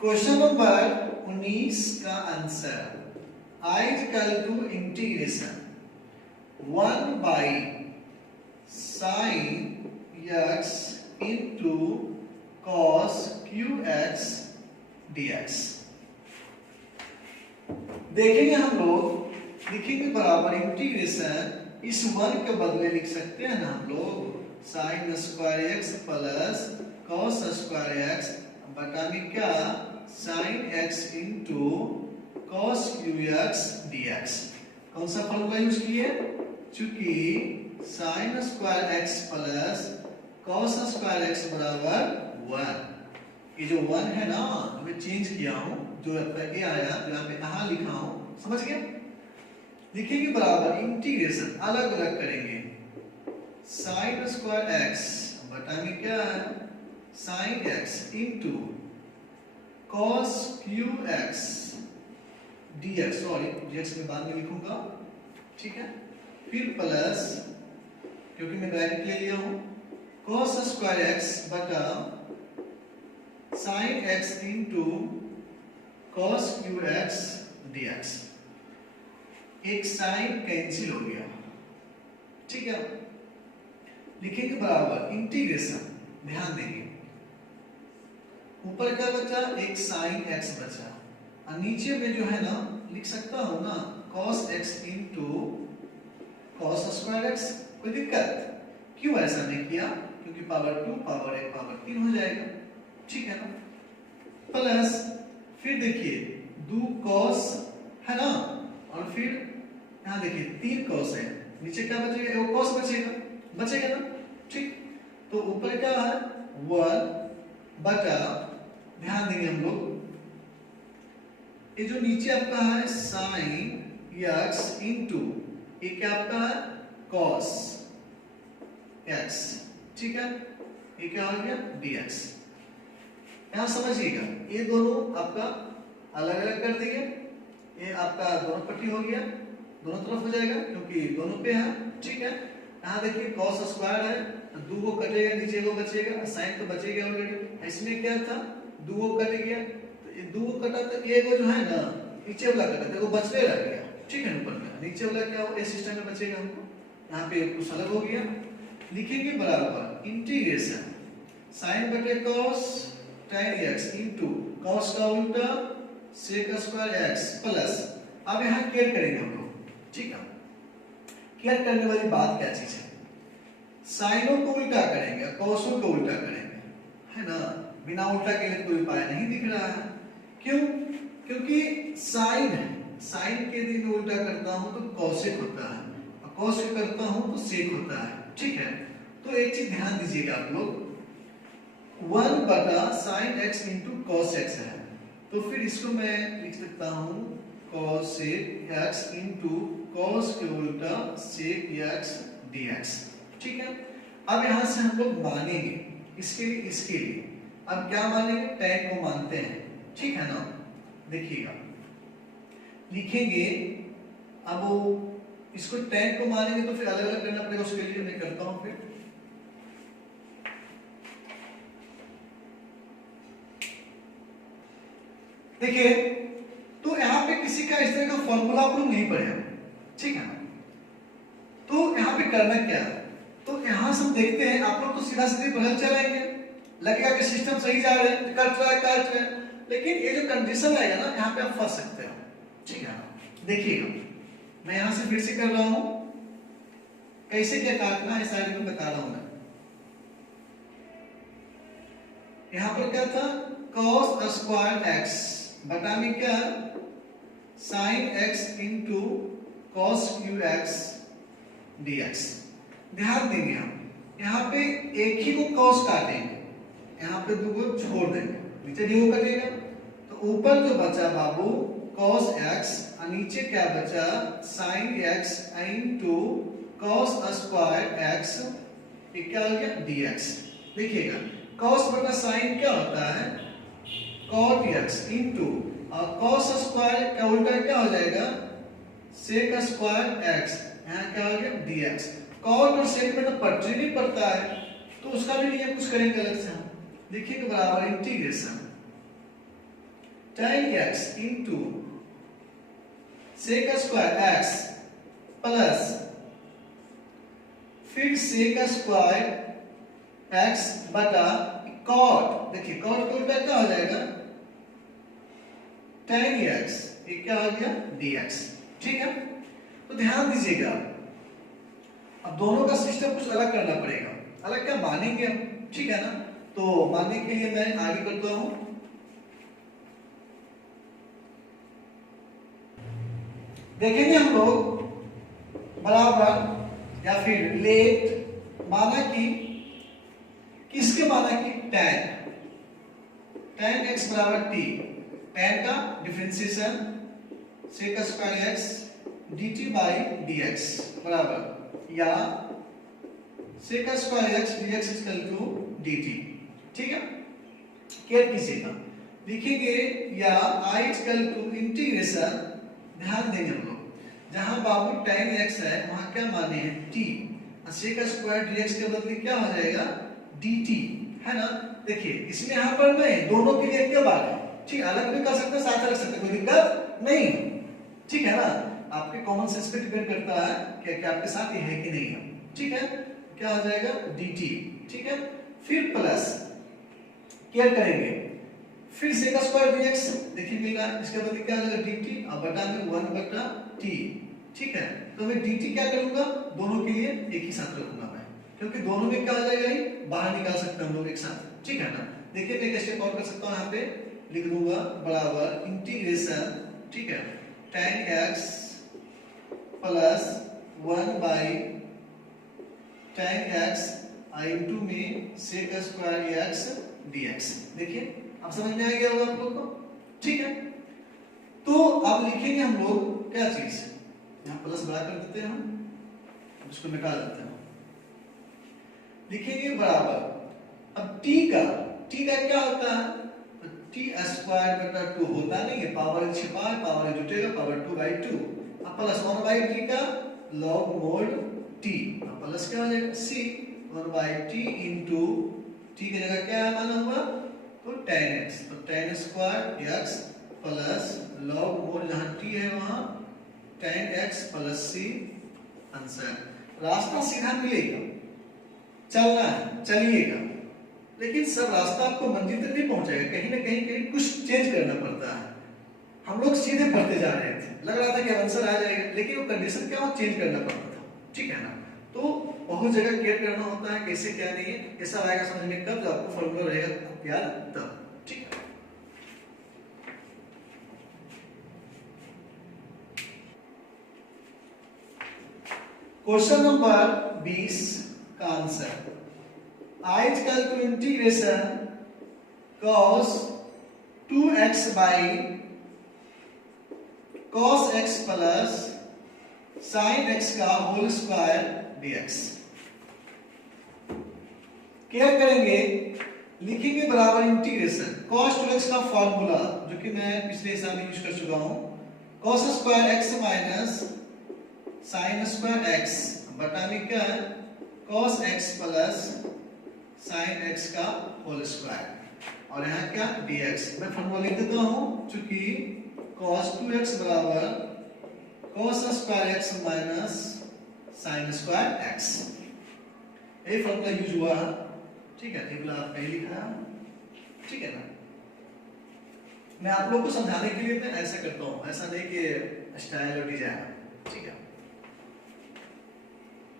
क्वेश्चन नंबर 19 का answer I equal to integration 1 by sin x into cos qx dx। देखेंगे हम लोग, लिखेंगे बराबर इंटीग्रेशन, इस 1 के बदले लिख सकते हैं ना हम लोग sin square x plus cos square x बटा में क्या sin x into cos qx dx। कौन सा फॉर्मूला यूज किए, चूंकि sin square x plus cos square x बराबर 1, ये जो 1 है ना मैं चेंज किया हूं, जो ये आया जो यहाँ पे यहाँ लिखा हूं, समझ गए। लिखेंगे बराबर इंटीग्रेशन, अलग अलग करेंगे sin स्क्वायर x बटा में क्या है sin x into cos qx dx, sorry dx में बाद में लिखूंगा, ठीक है। फिर प्लस, क्योंकि मैं ब्रैकेट ले लिया हूं, cos स्क्वायर x बटा sin x into cos qx dx। एक sin कैंसिल हो गया, ठीक है। लिखेंगे बराबर इंटीग्रेशन, ध्यान देंगे ऊपर क्या बचा एक sin x बचा, और नीचे में जो है ना लिख सकता हूं ना cos x into cos square x, कोई दिक्कत, क्यों ऐसा नहीं किया, क्योंकि पावर 2 पावर 1 पावर 3 हो जाएगा, ठीक है ना। प्लस फिर देखिए 2 cos है ना, और फिर यहाँ देखिए 3 cos है, नीचे क्या बचेगा, वो cos बचेगा ना, ठीक। तो ऊपर क्या है 1 बटा, ध्यान देंगे हम लोग, ये जो नीचे आपका है sin x into ये क्या आपका है cos x, ठीक है, ये क्या हो गया dx। यहां समझिएगा ये दोनों आपका अलग अलग कर दिए, ये आपका दोनों पट्टी हो गया, दोनों तरफ हो जाएगा क्योंकि दोनों पे है, ठीक है। यहाँ देखिए cos स्क्वायर है, 2 को कटेगा नीचे को बचेगा, sin तो बचेगा ऑलरेडी, इसमें क्या था 2 को कट गया, तो ये 2 को कटा तो एक जो है ना नीचे वाला कटा देखो बचने रह गया, ठीक है। ऊपर में नीचे वाला क्या हो, इस सिस्टम में बचेगा हमको, यहाँ पे कुछ अलग हो गया। लिखेंगे बराबर इंटीग्रेशन sin बटे cos tan x into cos का उल्टा sec स्क्वायर x प्लस, अब यहाँ केयर करेंगे हम लोग, ठीक है। केयर करने वाली बात क्या चीज है, साइनों को उल्टा करेंगे कॉसों को उल्टा करेंगे, है ना। बिना उल्टा के लिए कोई उपाय नहीं दिख रहा है, क्यों, क्योंकि साइन है, साइन के दिन उल्टा करता हूं तो कॉसेक होता है, और कॉसेक करता हूं तो सेक होता है, ठीक है। तो एक चीज ध्यान दीजिएगा आप लोग, 1 बटा sin x into cos x है, तो फिर इसको मैं लिख सकता हूं cosec x into cos के उल्टा sec x dx, ठीक है। अब यहां से हम लोग मानेंगे इसके लिए, अब क्या मानेंगे tan को मानते हैं, ठीक है ना। देखिएगा लिखेंगे, अब वो इसको tan को मानेंगे तो फिर अलग अलग करना पड़ेगा, उसके लिए मैं करता हूं फिर। देखिए तो यहाँ पे किसी किसी का इस तरह का फॉर्मूला आप लोग नहीं पढ़े हैं, ठीक है ना। तो यहाँ पे करना क्या है, तो यहाँ से हम देखते हैं आप लोग तो सीधा सीधे पढ़ल चलाएंगे, लगेगा कि सिस्टम सही जा रहे हैं, कट रहा है, लेकिन ये जो कंडीशन आएगा ना यहाँ पे आप फंस सकते हो, ठीक है ना। देखिएगा मैं यहाँ से फिर से कर रहा हूँ, कैसे क्या काटना है साइड में बता रहा हूँ मैं। यहाँ पर क्या था, cos स्क्वायर x बटा में क्या sin x into cos Q x dx। ध्यान देंगे हम यहाँ पे एक ही को cos काटेंगे, यहाँ पे दो को छोड़ देंगे, नीचे डी कटेगा, तो ऊपर जो बचा बाबू cos x और नीचे क्या बचा sin x into cos square x, ये क्या हो गया dx। देखिएगा cos बटा sin क्या होता है cot x इंटू और cos स्क्वायर का उल्टा क्या हो जाएगा sec स्क्वायर x, यहाँ क्या हो गया dx। cot और sec में तो पटरी नहीं पड़ता है, तो उसका भी नियम कुछ करेंगे अलग से हम। देखिए बराबर integration tan x into sec square x plus फिर sec स्क्वायर x बटा cot, देखिए cot का उल्टा क्या हो जाएगा tan x, ये क्या हो गया dx, ठीक है। तो ध्यान दीजिएगा अब दोनों का सिस्टम कुछ अलग करना पड़ेगा, अलग क्या मानेंगे हम, ठीक है ना। तो मानने के लिए मैं आगे करता हूं, देखेंगे हम लोग बराबर या फिर लेट माना कि किसके माना कि tan x बराबर t, tan का differentiation sec square x dt by dx बराबर या sec square x dx equal to dt, ठीक है। केयर कीजिएगा, लिखेंगे या I इक्वल टू इंटीग्रेशन, ध्यान देंगे हम लोग जहां बाबू tan x है वहां क्या माने हैं t, और sec स्क्वायर dx के बदले क्या हो जाएगा dt, है ना। देखिए इसमें यहाँ पर नहीं, दोनों के लिए क्या बात है, ठीक, अलग भी कर सकते हैं साथ रख सकते हैं, कोई दिक्कत नहीं, ठीक है ना। आपके कॉमन सेंस पे डिपेंड करता है कि आपके साथ ये है कि नहीं है, ठीक है। क्या हो जाएगा dt, ठीक है। फिर प्लस क्या करेंगे, फिर sec स्क्वायर dx, देखिए मिला, इसके बदले क्या हो जाएगा dt और बटा में 1 बटा t, ठीक है। तो मैं dt क्या करूंगा, दोनों के लिए एक ही साथ रखूंगा मैं, क्योंकि दोनों में क्या हो जाएगा ही बाहर निकाल सकते हैं हम लोग एक साथ, ठीक है ना। देखिए मैं कैसे कॉल कर सकता हूं, यहाँ पे लिख दूंगा बराबर इंटीग्रेशन, ठीक है, tan x plus 1 by tan x into में sec स्क्वायर x dx। देखिए अब समझ में आ गया होगा आप लोग को, ठीक है। तो अब लिखेंगे हम लोग क्या चीज, यहाँ प्लस बड़ा कर देते हैं हम, इसको निकाल देते हैं, लिखेंगे बराबर अब t का क्या होता है, तो t स्क्वायर बटा 2 होता नहीं है, पावर छिपा है, पावर जुटेगा, पावर 2 बाई 2, अब प्लस 1 बाई t का log mod t, अब प्लस क्या हो जाएगा c 1 by t into t की जगह क्या माना हुआ, तो tan x, तो tan square x plus log mod जहां t है वहां tan x plus c, answer. रास्ता सीधा मिलेगा, चलना है चलिएगा, लेकिन सब रास्ता आपको मंजिल तक नहीं पहुंचाएगा, कहीं ना कहीं कुछ चेंज करना पड़ता है। हम लोग सीधे पढ़ते जा रहे थे, लग रहा था कि आंसर आ जाएगा, लेकिन वो कंडीशन क्या हो चेंज करना पड़ता था, ठीक है ना। तो बहुत जगह क्लियर करना होता है कैसे क्या नहीं है, कैसा आएगा समझ में कब, जब आपको फॉर्मूला रहेगा याद तब, ठीक है। क्वेश्चन नंबर 20 का answer, I equal to integration cos 2x by cos x plus sin x का होल स्क्वायर dx। क्या करेंगे, लिखेंगे बराबर इंटीग्रेशन cos 2x का फॉर्मूला जो कि मैं पिछले हिसाब में यूज कर चुका हूं, cos square x minus sin square x बटा में क्या है cos x plus sin x का होल स्क्वायर, और यहाँ क्या dx। मैं फॉर्मूला लिख देता हूं, चूंकि cos 2x बराबर cos square x minus sin square x। ये फॉर्मूला यूज हुआ है, ठीक है, टेबल आप पहले लिखा है, ठीक है ना। मैं आप लोग को समझाने के लिए मैं ऐसा करता हूं, ऐसा नहीं कि स्टाइल और डिजाइन, ठीक है।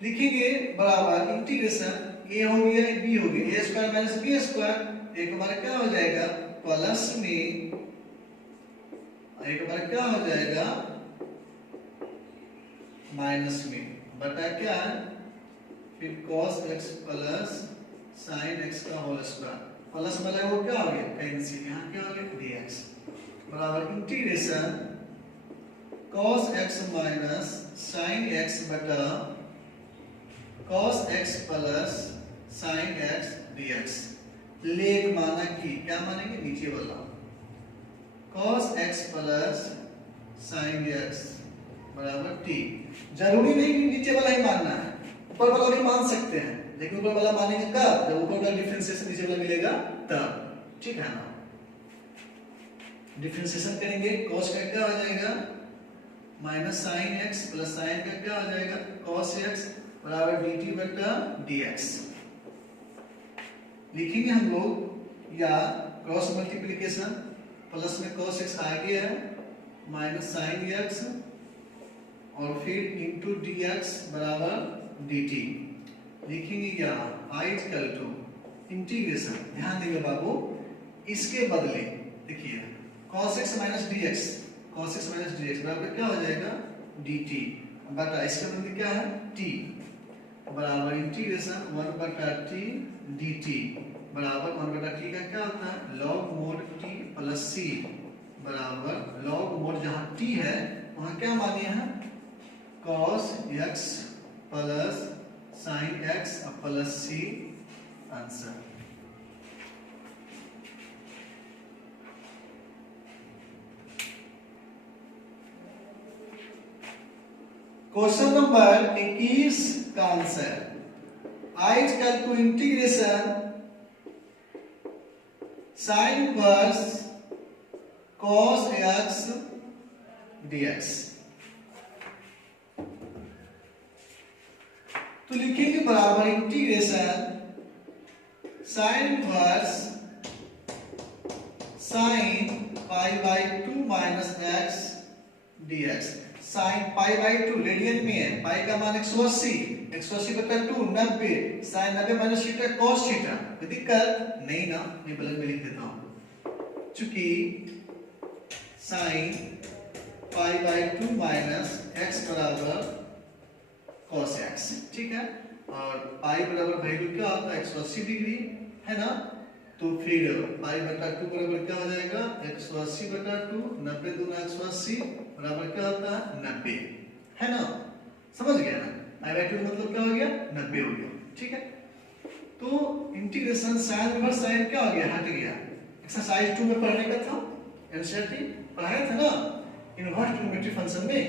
लिखेंगे बराबर इंटीग्रेशन a हो गया b हो गया a square minus b square, एक हमारा क्या हो जाएगा प्लस में, एक हमारा क्या हो जाएगा माइनस में, बटा क्या है फिर cos x plus sin x का होल स्क्वायर, प्लस मतलब वो क्या हो गया कैंसिल, यहाँ क्या हो गया dx बराबर integration cos x minus sin x बटा cos x plus sin x dx। लेख माना कि क्या मानेंगे नीचे वाला cos x plus sin x बराबर t। जरूरी नहीं कि नीचे वाला ही मानना है, ऊपर वाला भी मान सकते हैं, लेकिन ऊपर वाला मानेंगे कब, जब ऊपर वाला डिफरेंशिएशन नीचे वाला मिलेगा तब, ठीक है ना। डिफरेंशिएशन करेंगे cos का क्या हो जाएगा minus sin x plus sin का क्या हो जाएगा cos x बराबर dt बटा dx। लिखेंगे हम लोग या क्रॉस मल्टीप्लिकेशन, प्लस में cos x आगे है माइनस sin x और फिर इंटू dx बराबर dt। लिखेंगे यहाँ i इक्वल टू इंटीग्रेशन, ध्यान देंगे बाबू, इसके बदले देखिए cos x minus dx, cos x minus dx बराबर क्या हो जाएगा dt बटा इसके बदले क्या है t बराबर इंटीग्रेशन 1 बटा t dt बराबर 1 बटा t का क्या होता है log mod t plus c बराबर log mod, जहां t है वहां क्या मानिए हैं cos x plus sin x plus c answer. Question number 21 का answer i equal to integration sin inverse cos x dx। तो लिखेंगे बराबर integration sin inverse sin pi by 2 minus x dx। sin pi by 2 radian में है, पाई का मान 180, 180 बटा 2 90, sin 90 minus theta cos theta, कोई दिक्कत नहीं ना, मैं बगल में लिख देता हूं, चूंकि sin pi by 2 minus x बराबर cos x, ठीक है, और पाई बराबर वैल्यू क्या होता है 180 डिग्री है ना, तो फिर पाई बटा 2 बराबर क्या हो जाएगा 180 बटा 2, 90 दूना 180 बराबर क्या होता है 90, है ना, समझ गया ना, पाई बाई 2 मतलब क्या हो गया 90 हो गया, ठीक है। तो इंटीग्रेशन sin इनवर्स sin क्या हो गया हट गया, एक्सरसाइज 2 में पढ़ने का था, एनसीईआरटी पढ़ाया था ना इनवर्स ट्रिग्नोमेट्री फंक्शन में,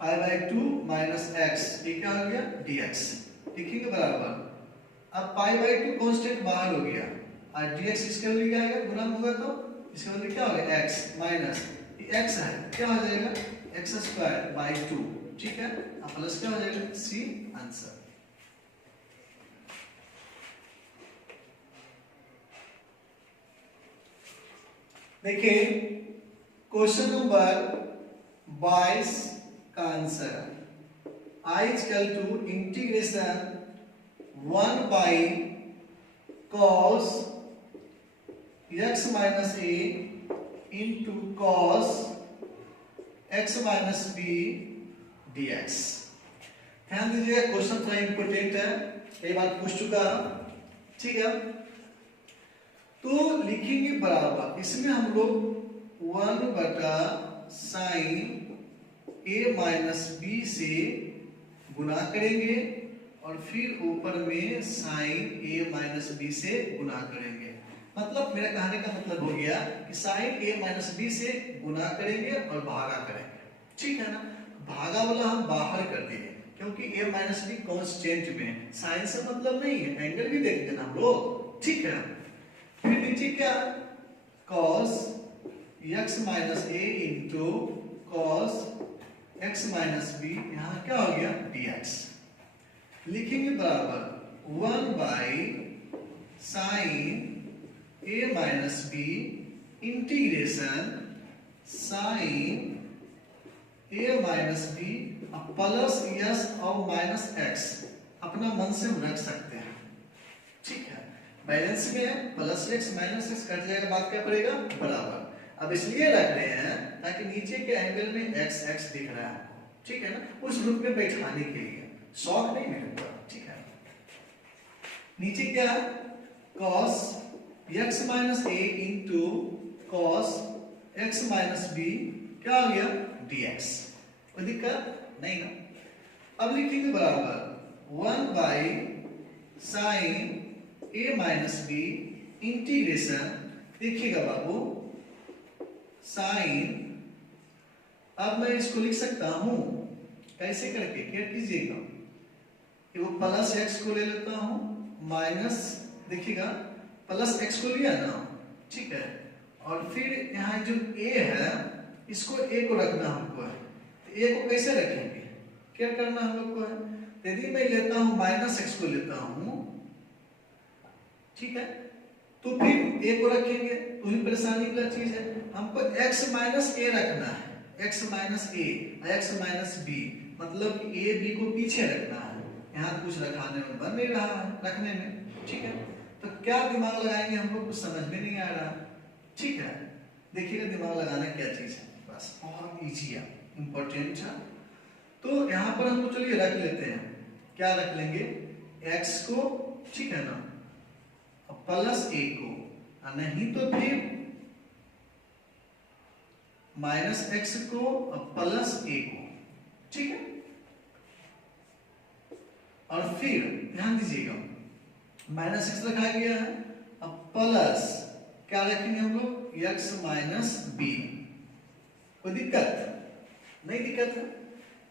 पाई बाई 2 माइनस x ये क्या हो गया dx, लिखेंगे बराबर, अब पाई बाई 2 कांस्टेंट बाहर हो गया और dx इसके बदले क्या आएगा गुणा होगा, तो इसके बदले क्या हो गया x माइनस x है क्या हो जाएगा x स्क्वायर बाई 2, ठीक है, अब प्लस क्या हो जाएगा c आंसर। देखिए क्वेश्चन नंबर 22 का answer i equal to integration 1 by cos x minus a into cos x minus b dx। ध्यान दीजिएगा क्वेश्चन थोड़ा इंपोर्टेंट है, कई बार पूछ चुका, ठीक है। तो लिखेंगे बराबर, इसमें हम लोग 1 बटा साइन a माइनस b से गुना करेंगे और फिर ऊपर में साइन a माइनस b से गुना करेंगे, मतलब मेरा कहने का मतलब हो गया कि साइन a माइनस b से गुना करेंगे और भागा करेंगे, ठीक है ना। भागा वाला हम बाहर कर दिए क्योंकि a माइनस b कांस्टेंट में, साइन से मतलब नहीं है, एंगल भी देखेंगे ना हम लोग, ठीक है। फिर नीचे क्या cos x minus a into cos x minus b, यहाँ क्या हो गया dx। लिखेंगे बराबर 1 by sine a minus B integration sine a minus b plus yes और माइनस एक्स, अपना मन से हम रख सकते हैं, ठीक है। बैलेंस में है, plus x minus x cut जाएगा, बात क्या पड़ेगा बराबर। अब इसलिए रख रहे हैं ताकि नीचे के एंगल में एक्स एक्स दिख रहा है आपको, ठीक है ना, उस रूप में बैठाने के लिए, शौक नहीं मेरे को, ठीक है। नीचे क्या है cos x minus a into cos x minus b, क्या हो गया dx। कोई दिक्कत नहीं ना। अब लिखेंगे बराबर 1 by sine a minus B integration, देखिएगा बाबू साइन, अब मैं इसको लिख सकता हूं कैसे करके, क्या कीजिएगा कि वो प्लस एक्स को ले लेता हूं माइनस, देखिएगा प्लस एक्स को लिया ना, ठीक है, और फिर यहाँ जो a है इसको a को रखना हमको है, तो a को कैसे रखेंगे, क्या करना हम लोग को है, यदि मैं लेता हूं माइनस एक्स को लेता हूं, ठीक है, तो फिर a को रखेंगे, तो ही परेशानी वाला चीज है, हमको x माइनस a रखना है, x minus a x minus b, मतलब कि a b को पीछे रखना है, यहाँ कुछ रखाने में बन नहीं रहा है रखने में, ठीक है। तो क्या दिमाग लगाएंगे, हमको कुछ समझ में नहीं आ रहा, ठीक है। देखिएगा दिमाग लगाना क्या चीज है, बस बहुत इजी है, इंपॉर्टेंट है। तो यहाँ पर हमको चलिए रख लेते हैं, क्या रख लेंगे x को, ठीक है ना, प्लस a को, नहीं तो फिर माइनस एक्स को प्लस a को, ठीक है। और फिर ध्यान दीजिएगा माइनस एक्स रखा गया है, अब प्लस क्या रखेंगे हम लोग x माइनस बी, कोई दिक्कत नहीं, दिक्कत है,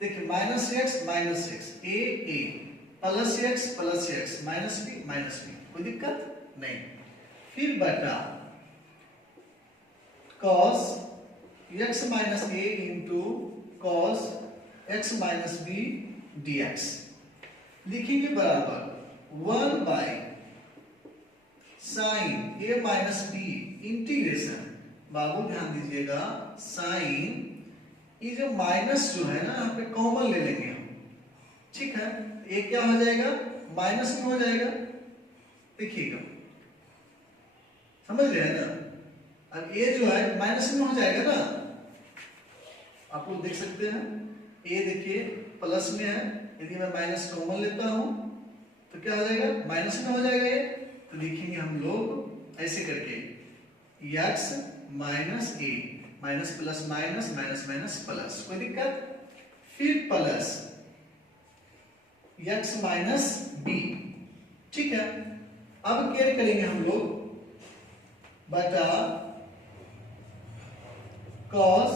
देखिए minus x a plus x minus b, कोई दिक्कत नहीं। फिर बटा cos x minus a into cos x minus b dx, लिखेंगे बराबर 1 by sine a minus B integration, बाबू ध्यान दीजिएगा साइन, ये जो माइनस जो है ना यहाँ पे कॉमन ले लेंगे हम, ठीक है, ये क्या हो जाएगा माइनस में हो जाएगा, देखिएगा समझ रहे हैं ना। अब a जो है माइनस में हो जाएगा ना, आप लोग देख सकते हैं a देखिए प्लस में है, यदि मैं माइनस कॉमन लेता हूं तो क्या हो जाएगा माइनस में हो जाएगा ये, तो लिखेंगे हम लोग ऐसे करके x minus a, minus plus minus minus minus plus, कोई दिक्कत, फिर प्लस x माइनस बी, ठीक है। अब क्या करेंगे हम लोग बटा cos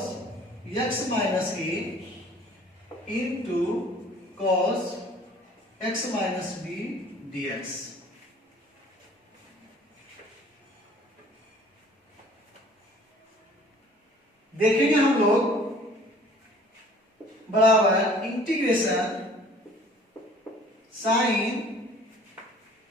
x minus a into cos x minus b dx, देखेंगे हम लोग बराबर इंटीग्रेशन साइन,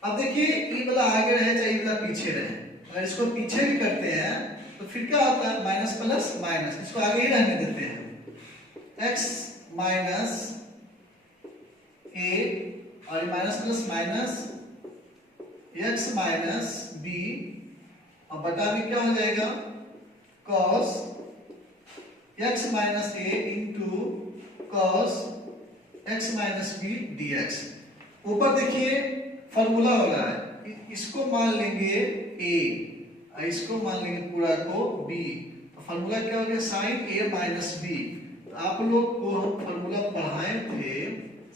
अब देखिए ये वाला आगे रहे चाहे ये वाला पीछे रहे, अगर इसको पीछे भी करते हैं तो फिर क्या होता है माइनस प्लस माइनस, इसको आगे ही रहने देते हैं, x माइनस ए और minus plus minus x minus b, और बटा में क्या हो जाएगा cos x minus a into cos x minus b dx। ऊपर देखिए फॉर्मूला हो रहा है, इसको मान लेंगे a और इसको मान लेंगे पूरा को b, तो फॉर्मूला क्या हो गया साइन a माइनस बी। तो आप लोग को हम फॉर्मूला पढ़ाए थे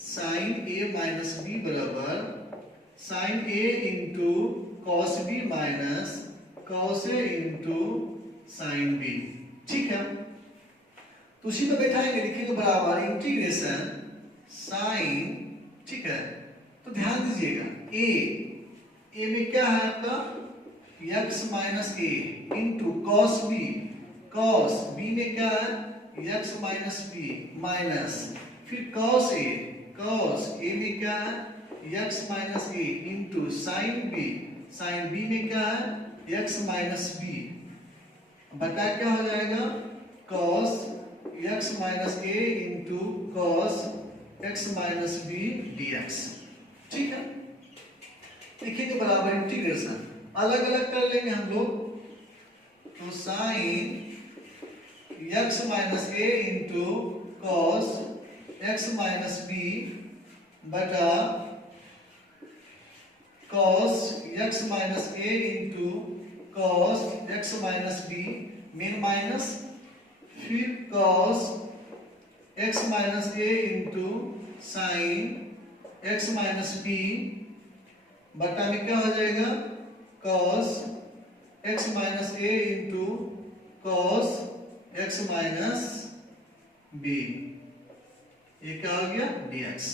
साइन a माइनस बी बराबर sine a into cos B minus cos A into sine B, ठीक है। तो उसी पे बैठाएंगे, लिखेंगे बराबर इंटीग्रेशन साइन, ठीक है। तो ध्यान दीजिएगा ए में क्या है आपका x minus a into cos b, cos b में क्या है x माइनस b माइनस फिर cos a में क्या है x minus a into sin b में क्या है x माइनस b बटा क्या हो जाएगा cos x minus a into cos x minus b dx। ठीक है, लिखेंगे बराबर इंटीग्रेशन, अलग अलग कर लेंगे हम लोग। तो sin x minus a into cos x minus b बटा cos x minus a into cos x minus b main minus फिर cos x minus a into sin x minus b बटा में क्या हो जाएगा cos x minus a into cos x minus b, ये क्या हो गया dx।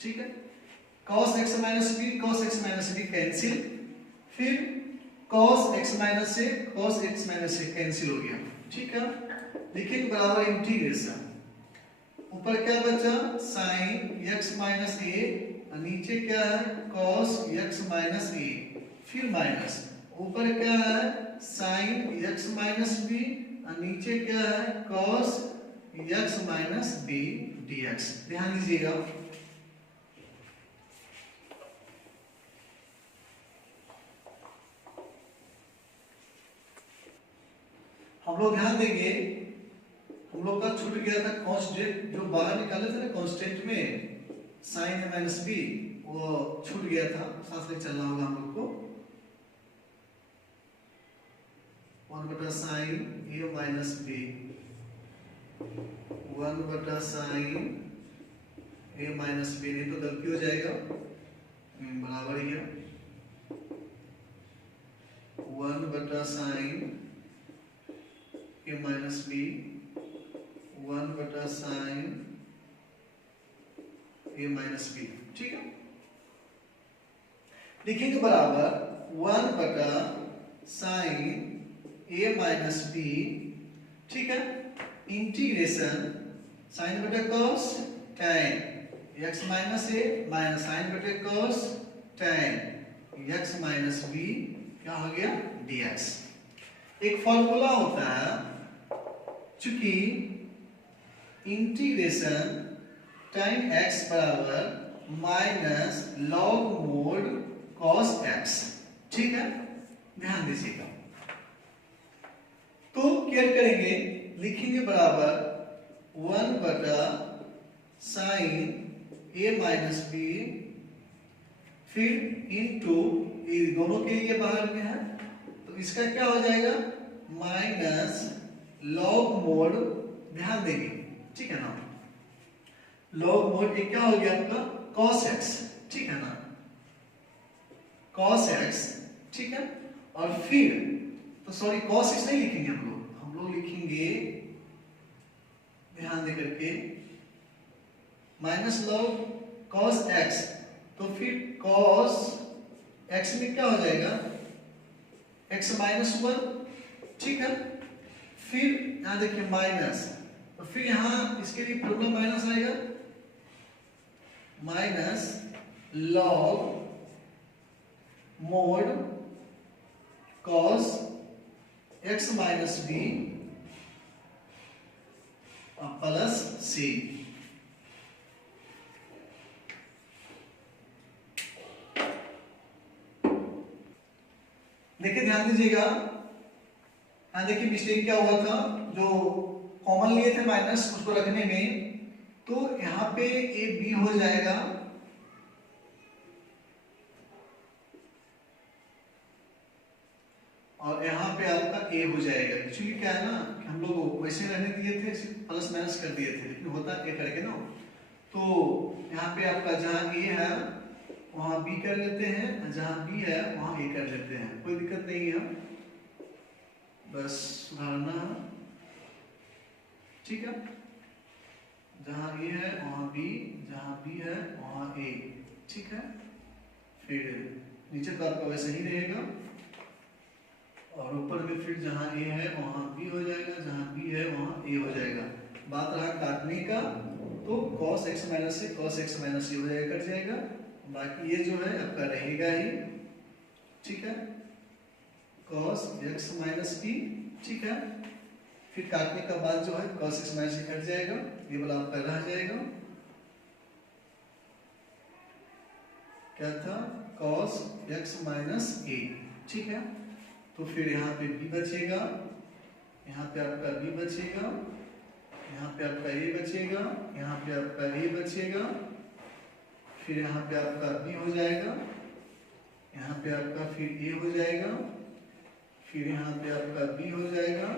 ठीक है, cos x minus b cancel, फिर cos x minus a cos x minus a cancel हो गया। ठीक है, लिखेंगे बराबर इंटीग्रेशन, ऊपर क्या बचा sin x माइनस a, नीचे क्या है cos x माइनस a, फिर माइनस, ऊपर क्या है sin x माइनस b, नीचे क्या है cos x minus b dx। ध्यान दीजिएगा, हम लोग ध्यान देंगे, हम लोग का छूट गया था कांस्टेंट, जो बाहर निकाले थे ना कांस्टेंट में sin a माइनस b, वो छूट गया था, साथ में चलना होगा हम लोग को। 1 बटा sin a माइनस b 1 बटा sin a माइनस b, नहीं तो गलती हो जाएगा, बराबर ही है 1 बटा sin a माइनस b 1 बटा sin a माइनस b। ठीक है, लिखेंगे बराबर 1 बटा sin a माइनस b। ठीक है, इंटीग्रेशन sin बटा cos tan x minus a minus sin बटा cos tan x minus b, क्या हो गया dx। एक फॉर्मूला होता है, चूंकि इंटीग्रेशन tan x बराबर minus log mode cos x। ठीक है, ध्यान दीजिएगा, तो क्या करेंगे, लिखेंगे बराबर 1 बटा sin a माइनस b, फिर इनटू, ये दोनों के लिए बाहर में है तो इसका क्या हो जाएगा माइनस log मोड, ध्यान देंगे, ठीक है ना, log मोड ये क्या हो गया आपका cos x। ठीक है ना, cos x। ठीक है, और फिर तो सॉरी cos x नहीं लिखेंगे हम लोग लिखेंगे ध्यान दे करके माइनस log cos x, तो फिर cos x में क्या हो जाएगा x माइनस 1। ठीक है, फिर यहां देखिए माइनस, तो फिर यहां इसके लिए फॉर्मूला माइनस आएगा, minus log mode cos x minus b plus c। देखिए ध्यान दीजिएगा, हाँ देखिए मिस्टेक क्या हुआ था, जो कॉमन लिए थे माइनस उसको रखने में, तो यहां पे ए बी हो जाएगा और यहाँ पे आपका ए हो जाएगा। एक्चुअली क्या है ना कि हम लोग वैसे रहने दिए थे, सिर्फ प्लस माइनस कर दिए थे, लेकिन होता ए करके ना, तो यहाँ पे आपका जहाँ ए है वहाँ बी कर लेते हैं, जहाँ बी है वहाँ ए कर लेते हैं, कोई दिक्कत नहीं है, बस सुधारना। ठीक है, जहाँ ए है वहाँ बी, जहाँ बी है वहाँ ए। ठीक है, फिर नीचे तो आपका वैसे ही रहेगा और ऊपर में फिर जहाँ a है वहाँ b हो जाएगा, जहाँ b है वहाँ a हो जाएगा। बात रहा काटने का, तो cos x माइनस से cos x माइनस ये हो जाएगा, कट जाएगा। बाकी ये जो है आपका रहेगा ही, ठीक है, cos x माइनस b, ठीक है। फिर काटने का बाद जो है cos x माइनस ये कट जाएगा, ये वाला आपका रह जाएगा। क्या था? cos x माइनस a, ठीक है। तो फिर यहाँ पे b बचेगा, यहाँ पे आपका b बचेगा, यहाँ पे आपका a बचेगा, यहाँ पे आपका a बचेगा, फिर यहाँ पे आपका b हो जाएगा, यहाँ पे आपका फिर a हो जाएगा, फिर यहाँ पे आपका b हो जाएगा,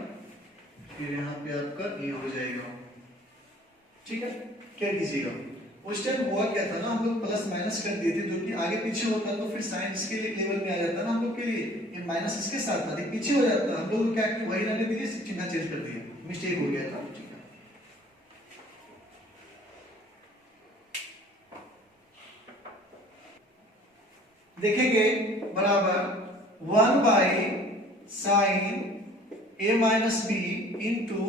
फिर यहाँ पे आपका a हो जाएगा, ठीक है। क्या कीजिएगा, उस टाइम हुआ क्या था ना, हम लोग प्लस माइनस कर दिए थे, जो कि आगे पीछे होता तो फिर साइन इसके लिए लेवल में आ जाता ना हम लोग के लिए, ये माइनस इसके साथ था, पीछे हो जाता। हम लोग क्या किया, वही रहने दिए, चिन्ह चेंज कर दिया, मिस्टेक हो गया था, ठीक है। देखेंगे बराबर 1 by sine a minus b into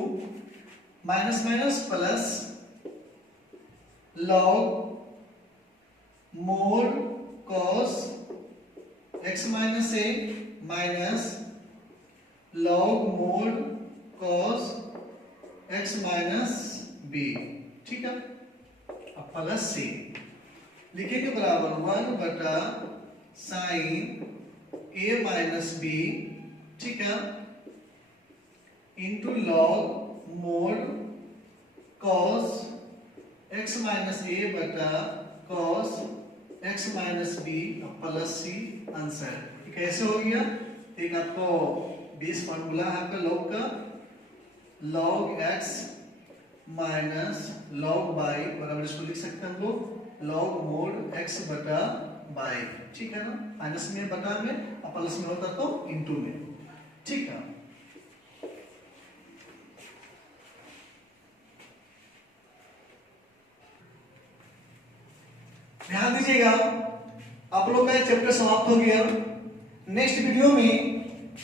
minus minus plus log mode cos x minus a minus log mode cos x minus b, ठीक है। अब प्लस से लिखेंगे बराबर 1 बटा साइन a माइनस b, ठीक है, into log mode cos x minus a बटा cos x minus b plus c answer. कैसे हो गया? एक आपको बेस फॉर्मूला है आपका log का, log x minus log y बराबर इसको लिख सकते हैं हम लोग log मोड x बटा y, ठीक है ना। माइनस में बटा में और प्लस में होता तो इंटू में, ठीक है। ध्यान दीजिएगा, आप लोग का चैप्टर समाप्त हो गया। नेक्स्ट वीडियो में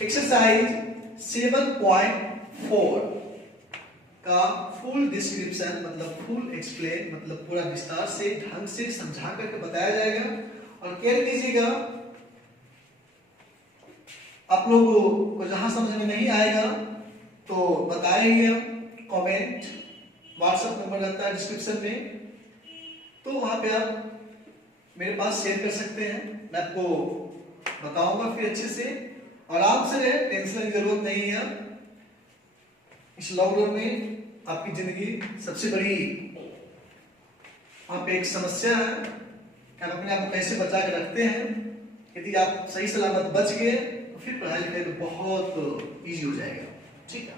एक्सरसाइज 7.4 का फुल डिस्क्रिप्शन, मतलब फुल एक्सप्लेन, मतलब पूरा विस्तार से ढंग से समझा करके बताया जाएगा। और केयर कीजिएगा, आप लोगों को जहां समझ में नहीं आएगा तो बताएंगे, कमेंट, व्हाट्सएप नंबर रहता है डिस्क्रिप्शन में, तो वहां पे आप मेरे पास शेयर कर सकते हैं, मैं आपको बताऊंगा फिर अच्छे से। आराम से रहे, टेंशन की जरूरत नहीं है। इस लॉकडाउन में आपकी जिंदगी सबसे बड़ी वहां पे एक समस्या है कि आप अपने आप को कैसे बचा के रखते हैं। यदि आप सही सलामत बच गए तो फिर पढ़ाई लिखाई बहुत इजी हो जाएगा, ठीक है।